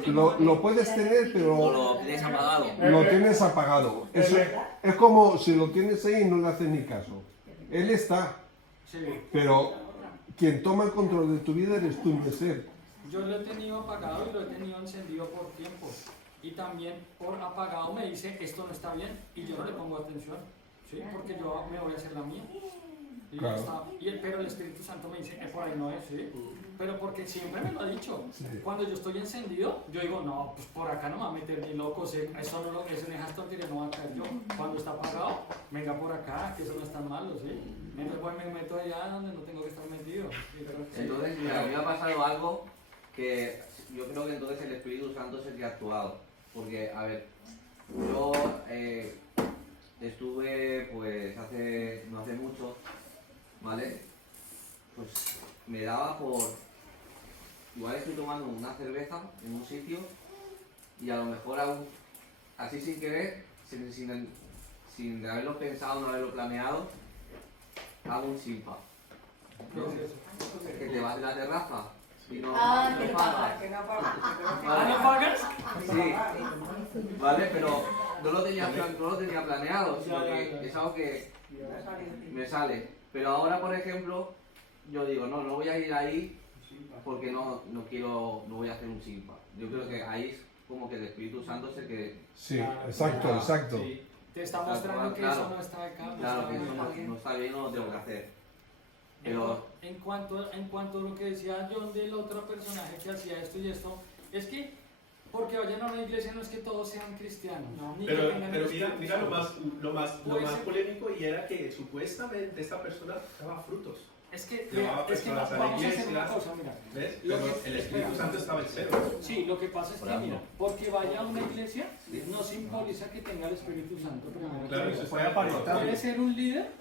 Lo puedes tener, pero... O lo tienes apagado. Lo tienes apagado. Eso es como si lo tienes ahí y no le haces ni caso. Él está, pero quien toma el control de tu vida eres tú, de ser. Yo lo he tenido apagado y lo he tenido encendido por tiempo. Y también por apagado me dice, esto no está bien, y yo no le pongo atención, ¿sí? Porque yo me voy a hacer la mía. Y Claro. ya está. Pero el Espíritu Santo me dice, por ahí no es, ¿sí? Pero porque siempre me lo ha dicho. Sí. Cuando yo estoy encendido, yo digo, no, pues por acá no me va a meter ni loco, eso en esas tonterías no va a caer yo. Cuando está apagado, venga por acá, que eso no es tan malo, ¿sí? Entonces pues me meto allá donde no tengo que estar metido. Entonces, mira, a mí me ha pasado algo que yo creo que entonces el Espíritu Santo es el que ha actuado. Porque, a ver, yo estuve, pues, no hace mucho, ¿vale? Pues me daba por... Igual estoy tomando una cerveza en un sitio y a lo mejor aún, así sin querer, sin haberlo pensado, no haberlo planeado, hago un chimpa. ¿No? Que te vas de la terraza y no pagas. ¿No pagas? Sí, vale, pero no lo tenía planeado, sino que es algo que me sale. Pero ahora, por ejemplo, yo digo, no voy a ir ahí porque no voy a hacer un chimpa. Yo creo que ahí es como que el Espíritu Santo es el que... Sí, exacto. Sí. Te está mostrando que eso no está acá. Claro, que eso no está bien, no lo tengo que hacer. Pero... En cuanto a lo que decía John del otro personaje que hacía esto y esto, es que porque vayan a una iglesia no es que todos sean cristianos. No, pero mira lo más polémico, y era que supuestamente esta persona daba frutos. Es que vamos a hacer una cosa, mira. ¿Ves? Pero el Espíritu Santo estaba en cero. Sí, lo que pasa es que, mira, porque vaya a una iglesia no simboliza que tenga el Espíritu Santo. Claro, eso puede aparentar. Puede ser un líder,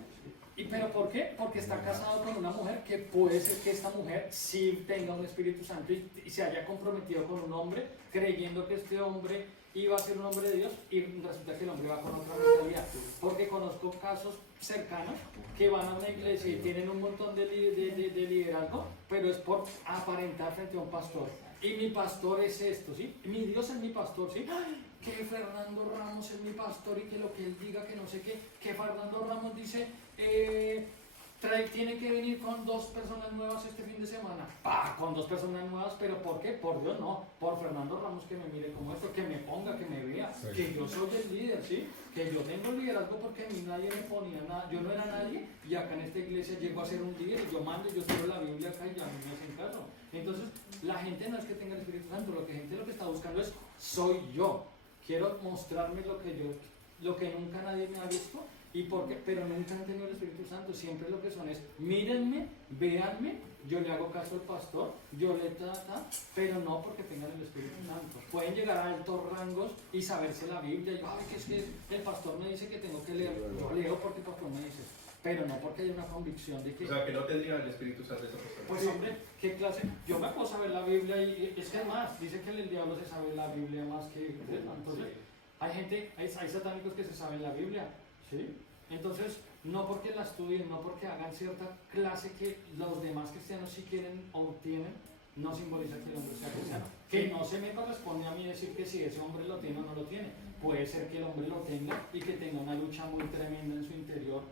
¿pero por qué? Porque está casado con una mujer que puede ser que esta mujer sí tenga un Espíritu Santo y se haya comprometido con un hombre creyendo que este hombre iba a ser un hombre de Dios y resulta que el hombre va con otra mentalidad. Porque conozco casos cercanos que van a una iglesia y tienen un montón de liderazgo, pero es por aparentar frente a un pastor. Y mi pastor es esto, ¿sí? Mi Dios es mi pastor, ¿sí? ¡Ay! Que Fernando Ramos es mi pastor y que lo que él diga, que no sé qué. Que Fernando Ramos dice, tiene que venir con 2 personas nuevas este fin de semana. Con 2 personas nuevas, pero ¿por qué? Por Dios no, por Fernando Ramos, que me mire como esto, que me ponga, que me vea, sí, que yo soy el líder, ¿sí? Que yo tengo el liderazgo porque a mí nadie me ponía nada, yo no era nadie y acá en esta iglesia llego a ser un líder, yo mando, yo escribo la Biblia acá y ya a mí me hacen caso. Entonces, la gente no es que tenga el Espíritu Santo, la gente lo que está buscando es, soy yo, quiero mostrarme lo que nunca nadie me ha visto. ¿Y por qué? Pero nunca han tenido el Espíritu Santo, siempre lo que son es, mírenme, véanme, yo le hago caso al pastor, yo le trata, pero no porque tengan el Espíritu Santo. Pueden llegar a altos rangos y saberse la Biblia, y ay, que es que el pastor me dice que tengo que leer, yo leo porque el pastor me dice, pero no porque hay una convicción de que... O sea, que no tendrían el Espíritu Santo esa persona. Pues hombre, ¿qué clase? Yo me puedo saber la Biblia y es que además, dice que el diablo se sabe la Biblia más que... Entonces, hay satánicos que se saben la Biblia, ¿sí? Entonces, no porque la estudien, no porque hagan cierta clase que los demás cristianos sí quieren o tienen, no simboliza que el hombre sea cristiano. Que no se me corresponde a mí decir que si ese hombre lo tiene o no lo tiene. Puede ser que el hombre lo tenga y que tenga una lucha muy tremenda en su interior,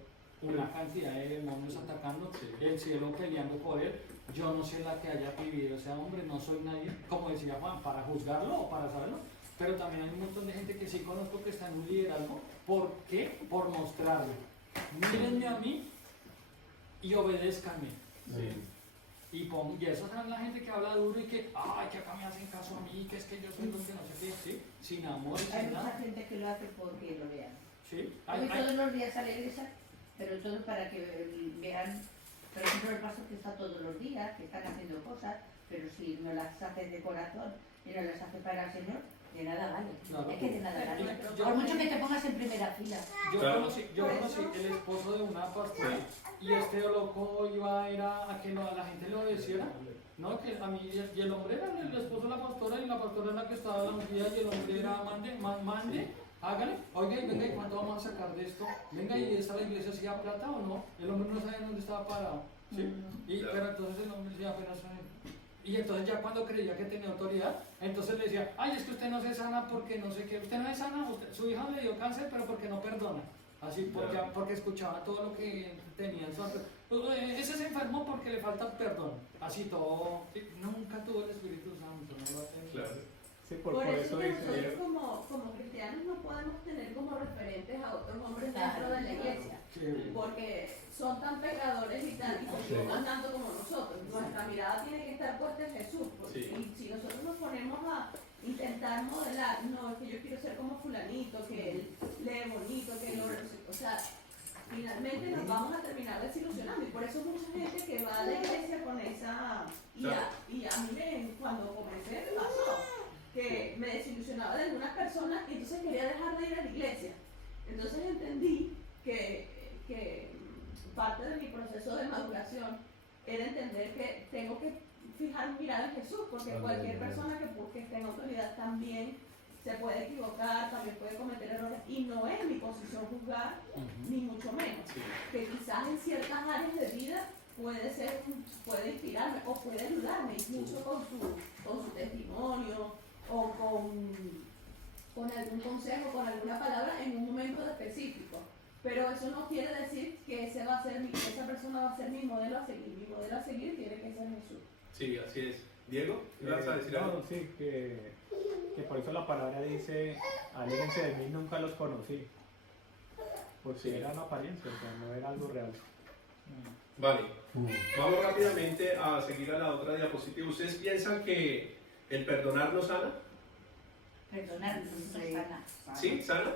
una cantidad de demonios atacando, el cielo peleando por él. Yo no sé la que haya vivido ese hombre, no soy nadie, como decía Juan, para juzgarlo o para saberlo. Pero también hay un montón de gente que sí conozco que está en un liderazgo. ¿Por qué? Por mostrarme. Mírenme a mí y obedézcanme. Sí. Y eso es la gente que habla duro y que, ay, que acá me hacen caso a mí, que es que yo soy lo que no sé qué, ¿sí? Sin amor, sin hay nada. mucha gente que lo hace porque lo vean. Sí. Todos los días a la iglesia, pero todo para que vean, por ejemplo, el pastor que está todos los días, que están haciendo cosas, pero si no las hace de corazón y no las hace para el Señor, de nada vale. No, es que de nada vale. Por mucho que te pongas en primera fila. Yo conocí el esposo de una pastora y este loco iba a ir a que la gente lo obedeciera. No, que a mí, y el hombre era el esposo de la pastora y la pastora era la que estaba la ungida y el hombre era mande, hágale, oiga, venga, ¿y cuánto vamos a sacar de esto? Venga, ¿y esta la iglesia hacía plata o no? El hombre no sabía dónde estaba parado, ¿sí? Pero entonces el hombre decía apenas... Y entonces ya cuando creía que tenía autoridad, entonces le decía, ay, es que usted no se sana porque no sé qué, usted no es sana, su hija le dio cáncer, pero porque no perdona. Así, porque escuchaba todo lo que tenía en su alrededor. Ese se enfermó porque le falta perdón. Así todo, nunca tuvo el Espíritu Santo, no lo ha tenido. Claro. Sí, por eso que nosotros como cristianos no podemos tener como referentes a otros hombres dentro de la iglesia, porque son tan pecadores y se equivocan tanto como nosotros. Nuestra mirada tiene que estar puesta en Jesús, porque si nosotros nos ponemos a intentar modelar, no, es que yo quiero ser como fulanito, que él lee bonito, que él o sea, finalmente nos vamos a terminar desilusionando, y por eso mucha gente que va a la iglesia con esa... Y a mí cuando comencé me pasó que me desilusionaba de algunas personas y entonces quería dejar de ir a la iglesia. Entonces entendí que parte de mi proceso de maduración era entender que tengo que fijar mi mirada en Jesús, porque cualquier persona que esté en autoridad también se puede equivocar, también puede cometer errores, y no es mi posición juzgar, ni mucho menos. Que quizás en ciertas áreas de vida puede inspirarme o puede ayudarme incluso con su testimonio o con algún consejo, con alguna palabra en un momento específico. Pero eso no quiere decir que esa persona va a ser mi modelo a seguir. Mi modelo a seguir tiene que ser Jesús. Sí, así es. Diego, ¿qué vas a decir algo? Sí, que por eso la palabra dice, aléjense de mí, nunca los conocí. Porque era una apariencia, o sea, no era algo real. Vale, vamos rápidamente a seguir a la otra diapositiva. ¿Ustedes piensan que el perdonar no sana? Perdonar no sana. ¿Sí? ¿Sana?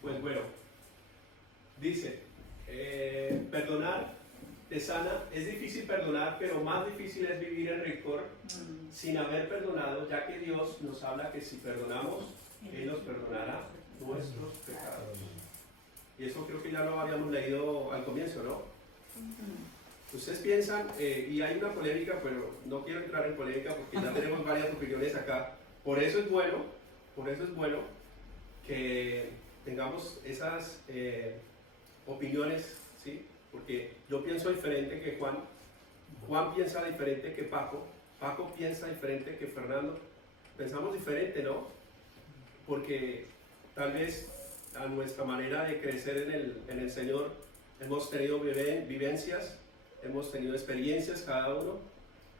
Pues bueno, dice, perdonar te sana. Es difícil perdonar, pero más difícil es vivir en rencor sin haber perdonado, ya que Dios nos habla que si perdonamos, Él nos perdonará nuestros pecados. Y eso creo que ya lo habíamos leído al comienzo, ¿no? Ustedes piensan, y hay una polémica, pero no quiero entrar en polémica porque ya tenemos varias opiniones acá. Por eso es bueno que tengamos esas opiniones, ¿sí? Porque yo pienso diferente que Juan, Juan piensa diferente que Paco piensa diferente que Fernando. Pensamos diferente, ¿no? Porque tal vez a nuestra manera de crecer en el Señor hemos tenido vivencias, hemos tenido experiencias cada uno,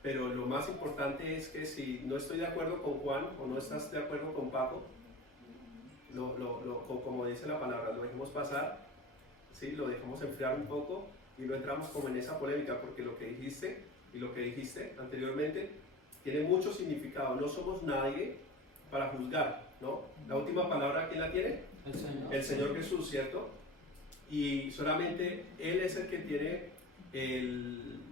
pero lo más importante es que si no estoy de acuerdo con Juan o no estás de acuerdo con Paco, como dice la palabra, lo dejemos pasar, ¿sí? Lo dejemos enfriar un poco y no entramos como en esa polémica, porque lo que dijiste y lo que dijiste anteriormente tiene mucho significado. No somos nadie para juzgar, ¿no? La última palabra, ¿quién la tiene? El Señor. El Señor Jesús, ¿cierto? Y solamente Él es el que tiene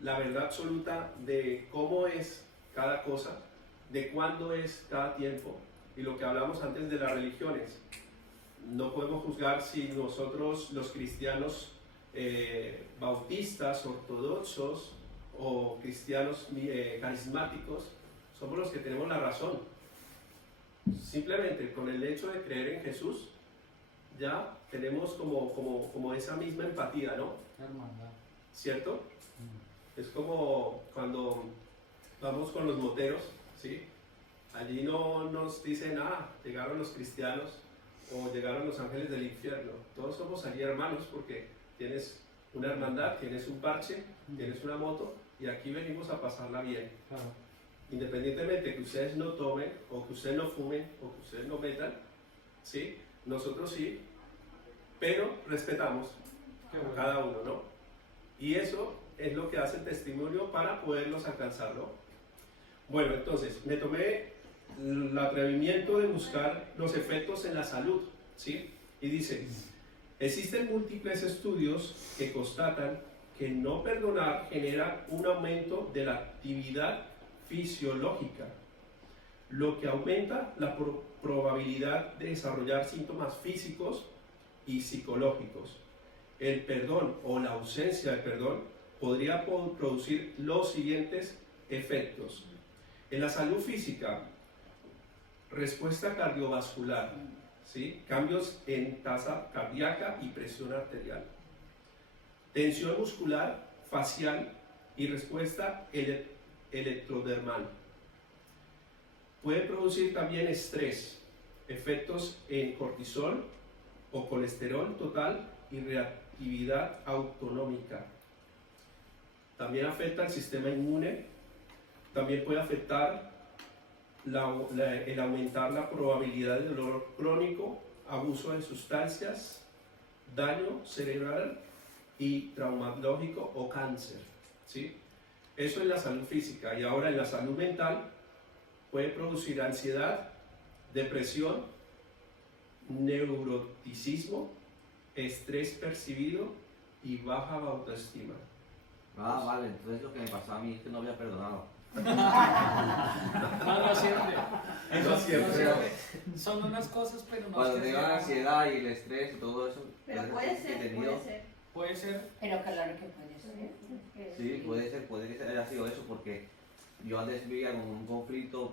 la verdad absoluta de cómo es cada cosa, de cuándo es cada tiempo, y lo que hablamos antes de las religiones. No podemos juzgar si nosotros, los cristianos bautistas, ortodoxos o cristianos carismáticos, somos los que tenemos la razón. Simplemente con el hecho de creer en Jesús, ya tenemos como esa misma empatía, ¿no? Hermandad. ¿Cierto? Es como cuando vamos con los moteros, ¿sí? Allí no nos dicen, llegaron los cristianos o llegaron los ángeles del infierno. Todos somos allí hermanos porque tienes una hermandad, tienes un parche, tienes una moto y aquí venimos a pasarla bien. Claro. Independientemente que ustedes no tomen o que ustedes no fumen o que ustedes no metan, ¿sí? Nosotros sí, pero respetamos a cada uno, ¿no? Y eso es lo que hace el testimonio para poderlos alcanzar, ¿no? Bueno, entonces, me tomé el atrevimiento de buscar los efectos en la salud, ¿sí? Y dice, existen múltiples estudios que constatan que no perdonar genera un aumento de la actividad fisiológica, lo que aumenta la probabilidad de desarrollar síntomas físicos y psicológicos. El perdón o la ausencia de perdón podría producir los siguientes efectos. En la salud física, respuesta cardiovascular, ¿sí? Cambios en tasa cardíaca y presión arterial. Tensión muscular, facial y respuesta electrodermal. Puede producir también estrés, efectos en cortisol o colesterol total y reactividad autonómica. También afecta al sistema inmune. También puede afectar el aumentar la probabilidad de dolor crónico, abuso de sustancias, daño cerebral y traumatológico o cáncer, ¿sí? Eso es la salud física. Y ahora en la salud mental puede producir ansiedad, depresión, neuroticismo, estrés percibido y baja autoestima. Vale, entonces lo que me pasaba a mí es que no había perdonado. No siempre. No siempre. Son unas cosas, pero no. Cuando tengo la ansiedad y el estrés y todo eso. Pero puede ser. Puede ser. Pero claro que puede ser. Sí, puede que haya sido eso, porque yo antes vivía con un conflicto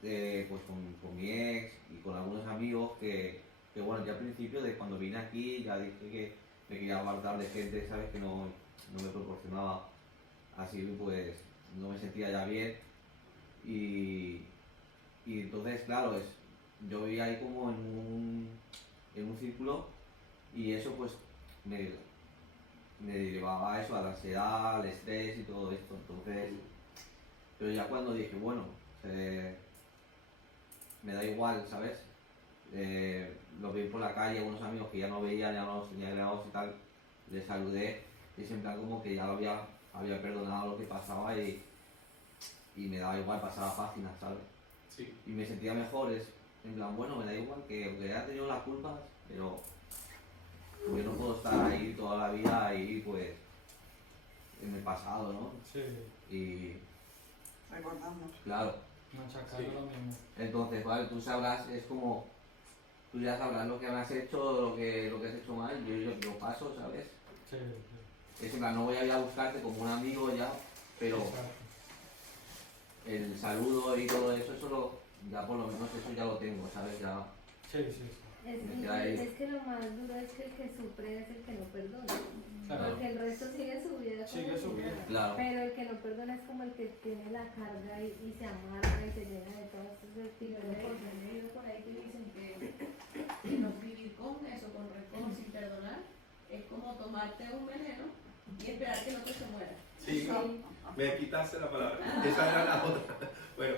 pues con mi ex y con algunos amigos que bueno, ya al principio de cuando vine aquí ya dije que me quería apartar de gente, ¿sabes? Que no me proporcionaba, así pues no me sentía ya bien y entonces claro, yo vivía ahí como en un círculo y eso pues me llevaba a eso, a la ansiedad, al estrés y todo esto. Entonces, pero ya cuando dije, bueno, me da igual, ¿sabes? Los vi por la calle, unos amigos que ya no veía, ya no los tenía agregados y tal, les saludé y es en plan como que ya lo había perdonado lo que pasaba y me daba igual, pasaba páginas, ¿sabes? Sí. Y me sentía mejor, en plan, bueno, me da igual que aunque haya tenido las culpas, pero yo no puedo estar ahí toda la vida ahí pues en el pasado, ¿no? Sí. Y recordamos. claro. Machacando lo mismo. Entonces, vale, tú sabrás, es como tú ya sabrás lo que has hecho, lo que has hecho mal, yo paso, ¿sabes? Sí. Es en plan, no voy a ir a buscarte como un amigo ya, pero exacto. El saludo y todo eso, ya por lo menos eso ya lo tengo, ¿sabes? Ya. Sí. Es que lo más duro es que el que sufre es el que no perdona. Claro. Porque el resto sigue su vida. Sigue su vida. Claro. Pero el que no perdona es como el que tiene la carga y se amarga y se llena de todo ese tipo de cosas. He leído por ahí que dicen que no vivir con eso, con rencor, sin perdonar, es como tomarte un veneno y esperar que el otro se muera. Sí, me quitaste la palabra. Esa era la otra. Bueno,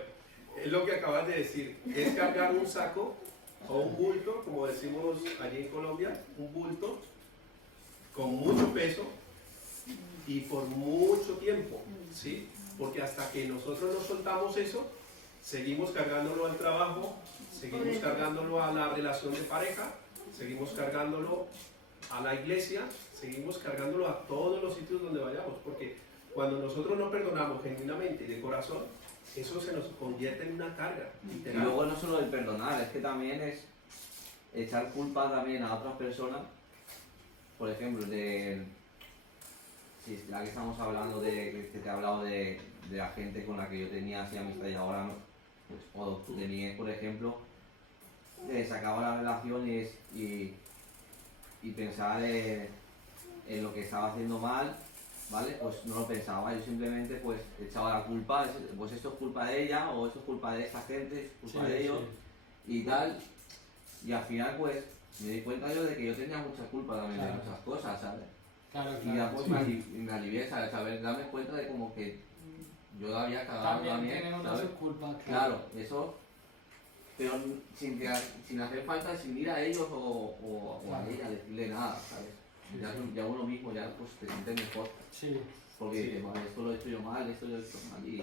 es lo que acabas de decir. Es cargar un saco o un bulto, como decimos allí en Colombia, un bulto con mucho peso y por mucho tiempo, ¿sí? Porque hasta que nosotros no soltamos eso, seguimos cargándolo al trabajo, seguimos cargándolo a la relación de pareja, seguimos cargándolo a la iglesia, seguimos cargándolo a todos los sitios donde vayamos, porque cuando nosotros no perdonamos genuinamente y de corazón, eso se nos convierte en una carga. Y luego no solo el perdonar, es que también es echar culpa también a otras personas. Por ejemplo, si ya que estamos hablando que te he hablado de la gente con la que yo tenía así amistad y ahora no, pues, o tú tenías, por ejemplo, se acabó la relación y pensar en lo que estaba haciendo mal, ¿vale? Pues no lo pensaba, yo simplemente pues echaba la culpa, pues esto es culpa de ella o esto es culpa de esta gente, es culpa de ellos y tal, y al final pues me di cuenta yo de que yo tenía mucha culpa también de muchas cosas, ¿sabes? Y ya pues me alivié, ¿sabes? Darme cuenta de como que yo la había cagado también, ¿sabes? Su culpa, claro, eso, pero sin hacer falta, sin ir a ellos o a ella, decirle nada, ¿sabes? Ya uno mismo ya pues te sientes mejor. Sí. Porque dices, vale, esto lo he hecho yo mal, esto lo he hecho mal y...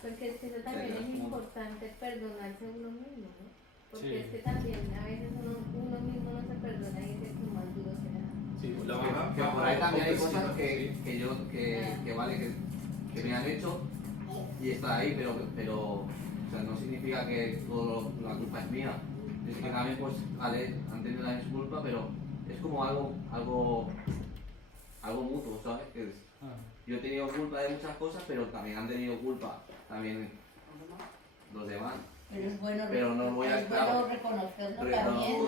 Porque es que eso también es importante perdonarse a uno mismo, ¿no? Porque es que también a veces uno mismo no se perdona y dice que más duro será. Sí, que por ahí también hay cosas que vale, que me han hecho y está ahí, pero o sea, no significa que todo la culpa es mía. Es que también pues han tenido la misma culpa, pero es como algo mutuo, ¿sabes? Yo he tenido culpa de muchas cosas, pero también han tenido culpa también los demás. Pero es bueno, no voy a bueno reconocerlo también,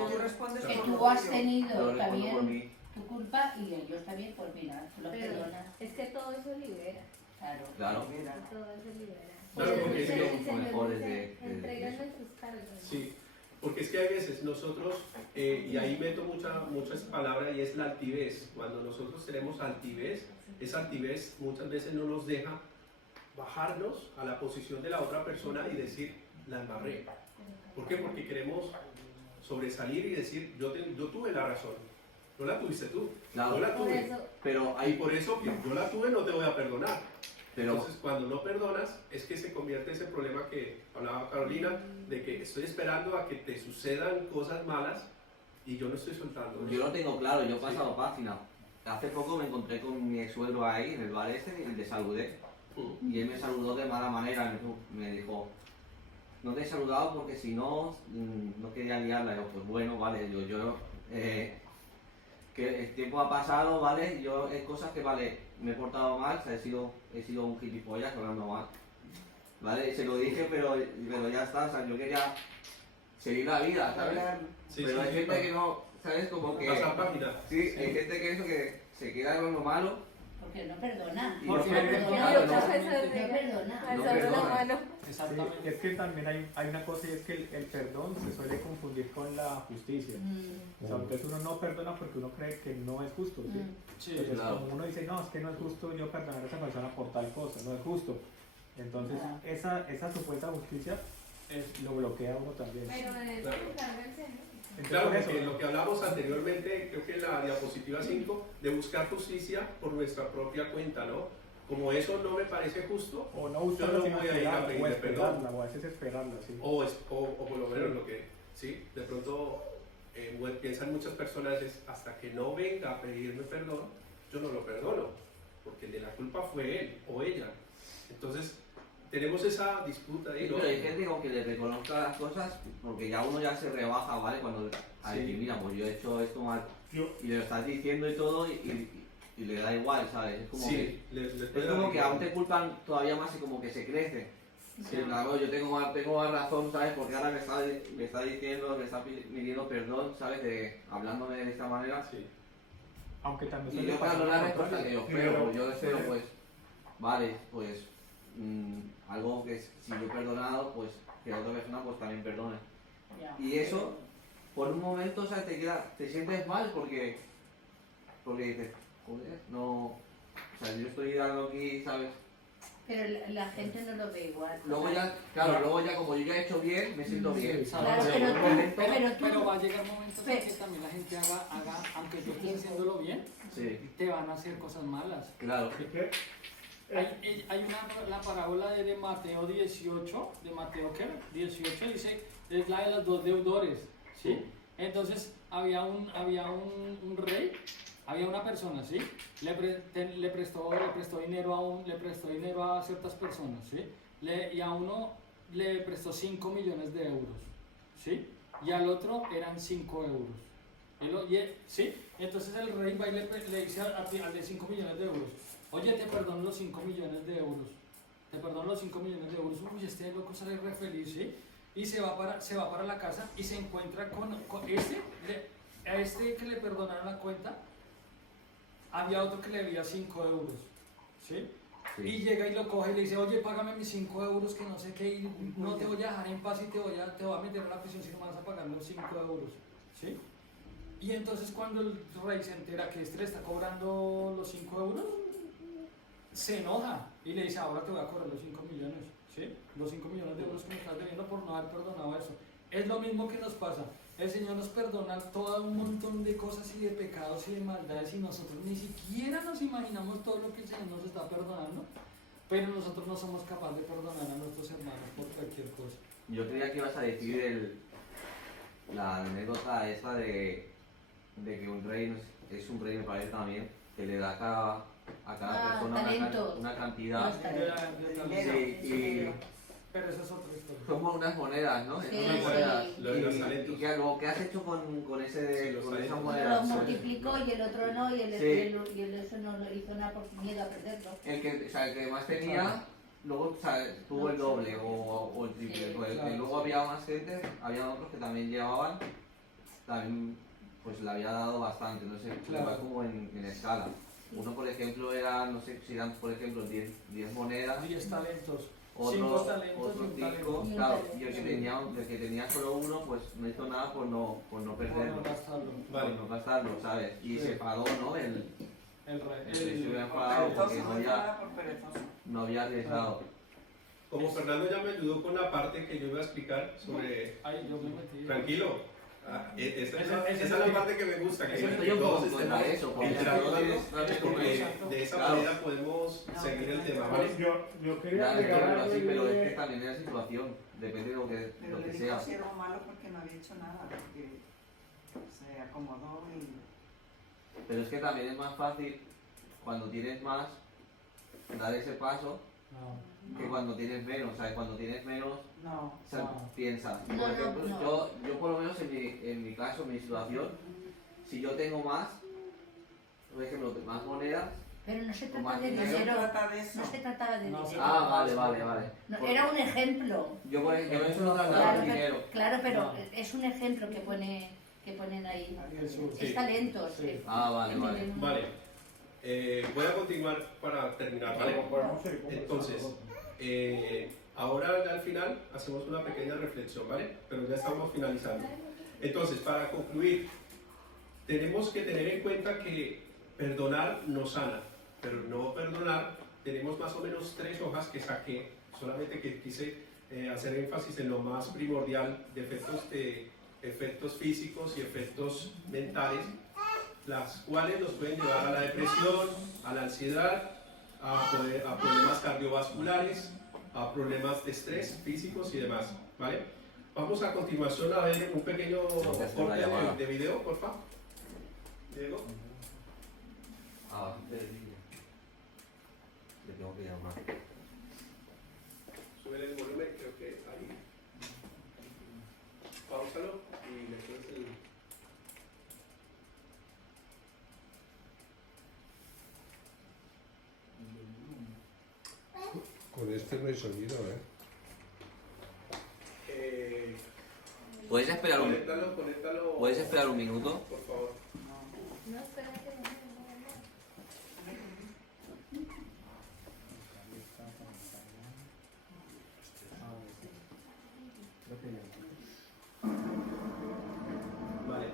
que tú has tenido también tu culpa y ellos también, pues mira, tú lo perdonas. Es que todo eso libera. Claro. Todo eso libera. Claro, porque es lo mejor de entregan nuestros cargos. Sí, porque es que hay veces nosotros, y ahí meto muchas palabras, y es la altivez. Cuando nosotros tenemos altivez, esa altivez muchas veces no nos deja bajarnos a la posición de la otra persona y decir, la embarré. ¿Por qué? Porque queremos sobresalir y decir, yo tuve la razón, no la tuviste tú, claro. yo la tuve. Y por eso que yo la tuve no te voy a perdonar. Entonces, cuando no perdonas, es que se convierte ese problema que hablaba Carolina, de que estoy esperando a que te sucedan cosas malas y yo no estoy soltando. Yo lo tengo claro, yo he pasado página. Hace poco me encontré con mi ex suegro ahí en el bar y le saludé. Y él me saludó de mala manera, me dijo, no te he saludado porque si no, no quería liarla. Yo, pues bueno, vale, que el tiempo ha pasado, ¿vale? Yo hay cosas que, vale, me he portado mal, o sea, he sido un gilipollas hablando mal, ¿vale? Se lo dije, pero ya está, o sea, yo quería seguir la vida, ¿sabes? Pero hay gente que no, ¿sabes? Como que... Pasar página. Sí, hay gente que se queda hablando malo. Porque no perdona. Porque no perdona. Exactamente. Es que también hay una cosa y es que el perdón se suele confundir con la justicia. O sea, entonces uno no perdona porque uno cree que no es justo. Entonces, claro. como uno dice, no, es que no es justo yo perdonar a esa persona por tal cosa, no es justo. Entonces, esa supuesta justicia lo bloquea a uno también. Pero en eso carga el Señor. Claro, porque lo que hablamos anteriormente, creo que en la diapositiva 5, de buscar justicia por nuestra propia cuenta, ¿no? Como eso no me parece justo, o no buscarla, yo no voy a ir a pedirle perdón. O a veces esperarla, sí. O por lo menos lo que, sí, de pronto piensan muchas personas es, hasta que no venga a pedirme perdón, yo no lo perdono, porque el de la culpa fue él o ella. Entonces, tenemos esa disputa ahí, ¿no? Pero hay gente que aunque le reconozca las cosas, porque ya uno ya se rebaja, ¿vale? Cuando a decir, mira, pues yo he hecho esto mal, y le lo estás diciendo y todo, y le da igual, ¿sabes? Es como que, es como que aún te culpan todavía más y como que se crece. Sí. Claro, yo tengo más razón, ¿sabes? Porque ahora me está diciendo, me está pidiendo perdón, ¿sabes? Hablándome de esta manera. Sí. Aunque también y yo para no la respuesta que yo espero, yo deseo, pues, vale, pues, algo que si yo he perdonado, pues, que la otra persona pues también perdone. Y eso, por un momento, o sea, te sientes mal porque porque dices, joder, no, o sea, yo estoy dando aquí, ¿sabes? Pero la gente no lo ve igual. Luego ya, claro, luego ya como yo ya he hecho bien, me siento bien. Claro, pero va a llegar momentos en que también la gente haga, aunque tú estés haciéndolo bien, te van a hacer cosas malas. Claro. Hay la parábola de Mateo 18, de Mateo ¿qué? 18 dice, es la de los dos deudores, ¿sí? Entonces había un rey, había una persona, ¿sí? Le prestó dinero a ciertas personas, ¿sí? Y a uno le prestó 5 millones de euros, ¿sí? Y al otro eran 5 euros. ¿Sí? Entonces el rey va y le dice al de 5 millones de euros, oye, te perdono los 5 millones de euros. Te perdono los 5 millones de euros. Uy, este loco sale re feliz, ¿sí? Y se va para la casa y se encuentra con a este que le perdonaron la cuenta, había otro que le debía 5 euros, ¿sí? Y llega y lo coge y le dice, oye, págame mis 5 euros, que no sé qué, y no te voy a dejar en paz y te voy a meter en la prisión si no me vas a pagar los 5 euros, ¿sí? Y entonces cuando el rey se entera que este le está cobrando los 5 euros, se enoja y le dice, ahora te voy a cobrar los 5 millones, ¿sí? Los 5 millones de euros que me estás debiendo por no haber perdonado eso. Es lo mismo que nos pasa. El Señor nos perdona todo un montón de cosas y de pecados y de maldades y nosotros ni siquiera nos imaginamos todo lo que el Señor nos está perdonando, pero nosotros no somos capaces de perdonar a nuestros hermanos por cualquier cosa. Yo creía que ibas a decir la anécdota esta de que un rey es un rey, me parece también, que le da a cada persona una cantidad. Pero eso es otra historia. Como unas monedas, ¿no? Sí, unas monedas. Sí. Y luego, ¿qué has hecho con esas monedas? Lo multiplicó y el otro no, y el eso no lo hizo nada por miedo a perderlo. El que más tenía, luego tuvo el doble o el triple. Y luego había más gente, había otros que también llevaban, también pues le había dado bastante, no sé, iba como en escala. Uno, por ejemplo, era, no sé si eran, por ejemplo, 10 monedas. 10 talentos. Otro 5 claro, y el que tenía solo uno, pues no hizo nada por no perderlo. Por no gastarlo, ¿sabes? Y se enfadó, ¿no? El rey se hubiera enfadado porque no había arriesgado. Como Fernando ya me ayudó con la parte que yo iba a explicar sobre... Ay, yo me metí. Tranquilo. Esa es la parte que me gusta, que todos estemos enterados, de esa manera podemos seguir el tema, ¿vale? Yo quería agregar así, pero es que también es la situación, depende de lo que sea. Pero le dijo si era malo porque no había hecho nada, porque se acomodó y... Pero es que también es más fácil cuando tienes más dar ese paso que cuando tienes menos, ¿sabes? Cuando tienes menos piensas. Por ejemplo, yo por lo menos en mi caso, en mi situación, si yo tengo más, por ejemplo, más monedas. Pero no se trata de dinero, no se trataba de dinero. Vale. No, era un ejemplo. Yo eso no trataba de dinero. Claro, pero es un ejemplo que ponen ahí. Es talentos. Vale. Voy a continuar para terminar, ¿vale? Entonces, ahora al final hacemos una pequeña reflexión, ¿vale? Pero ya estamos finalizando. Entonces, para concluir, tenemos que tener en cuenta que perdonar nos sana, pero no perdonar, tenemos más o menos 3 hojas que saqué, solamente que quise hacer énfasis en lo más primordial de efectos físicos y efectos mentales, las cuales nos pueden llevar a la depresión, a la ansiedad, a problemas cardiovasculares, a problemas de estrés físicos y demás, ¿vale? Vamos a continuación a ver un pequeño corte de video, por favor. Diego. Le tengo que llamar. Sube el volumen, creo que ahí. Páusalo y le pones el... Con este no hay sonido, ¿Puedes esperar conéctalo. ¿Puedes esperar un minuto? Por favor. No, espérate, no. Vale.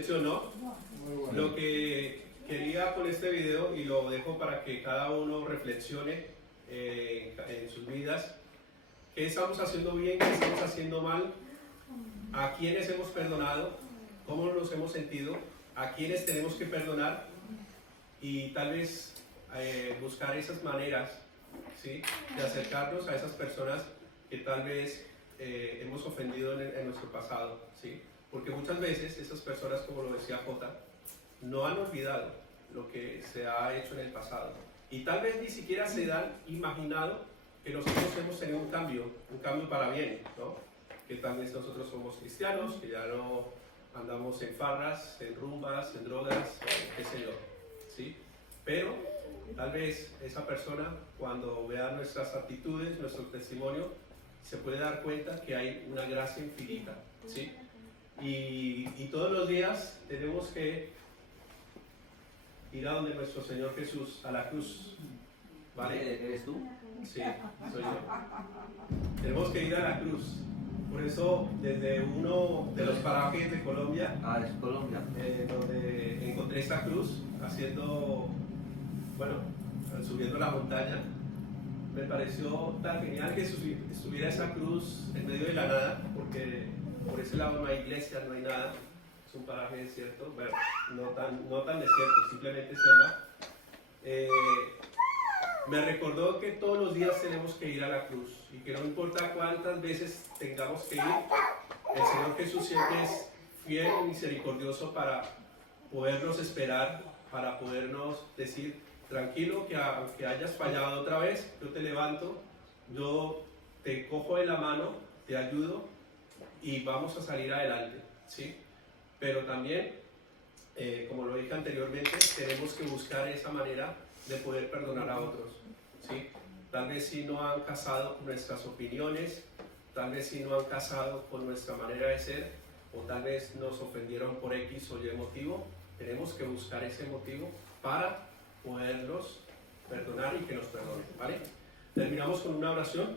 reflexión, ¿no? Lo que quería con este video, y lo dejo para que cada uno reflexione en sus vidas, qué estamos haciendo bien, qué estamos haciendo mal, a quiénes hemos perdonado, cómo nos hemos sentido, a quiénes tenemos que perdonar, y tal vez buscar esas maneras, ¿sí?, de acercarnos a esas personas que tal vez hemos ofendido en nuestro pasado, ¿sí? Porque muchas veces esas personas, como lo decía Jota, no han olvidado lo que se ha hecho en el pasado, y tal vez ni siquiera se han imaginado que nosotros hemos tenido un cambio para bien, ¿no? Que tal vez nosotros somos cristianos, que ya no andamos en farras, en rumbas, en drogas, qué sé yo, ¿sí? Pero tal vez esa persona, cuando vea nuestras actitudes, nuestro testimonio, se puede dar cuenta que hay una gracia infinita, ¿sí? Y todos los días tenemos que ir a donde nuestro Señor Jesús, a la cruz, ¿vale? ¿Eres tú? Sí, soy yo. Tenemos que ir a la cruz. Por eso, desde uno de los parajes de Colombia, es Colombia, donde encontré esta cruz, subiendo la montaña, me pareció tan genial que estuviera esa cruz en medio de la nada, porque por ese lado no hay iglesia, no hay nada, es un paraje desierto, bueno, no tan desierto, simplemente selva. Me recordó que todos los días tenemos que ir a la cruz, y que no importa cuántas veces tengamos que ir, el Señor Jesús siempre es fiel y misericordioso para podernos esperar, para podernos decir: tranquilo, que aunque hayas fallado otra vez, yo te levanto, yo te cojo de la mano, te ayudo y vamos a salir adelante, ¿sí? Pero también, como lo dije anteriormente, tenemos que buscar esa manera de poder perdonar a otros, ¿sí? Tal vez si no han casado con nuestras opiniones, tal vez si no han casado con nuestra manera de ser, o tal vez nos ofendieron por X o Y motivo, tenemos que buscar ese motivo para poderlos perdonar y que nos perdonen, ¿vale? Terminamos con una oración.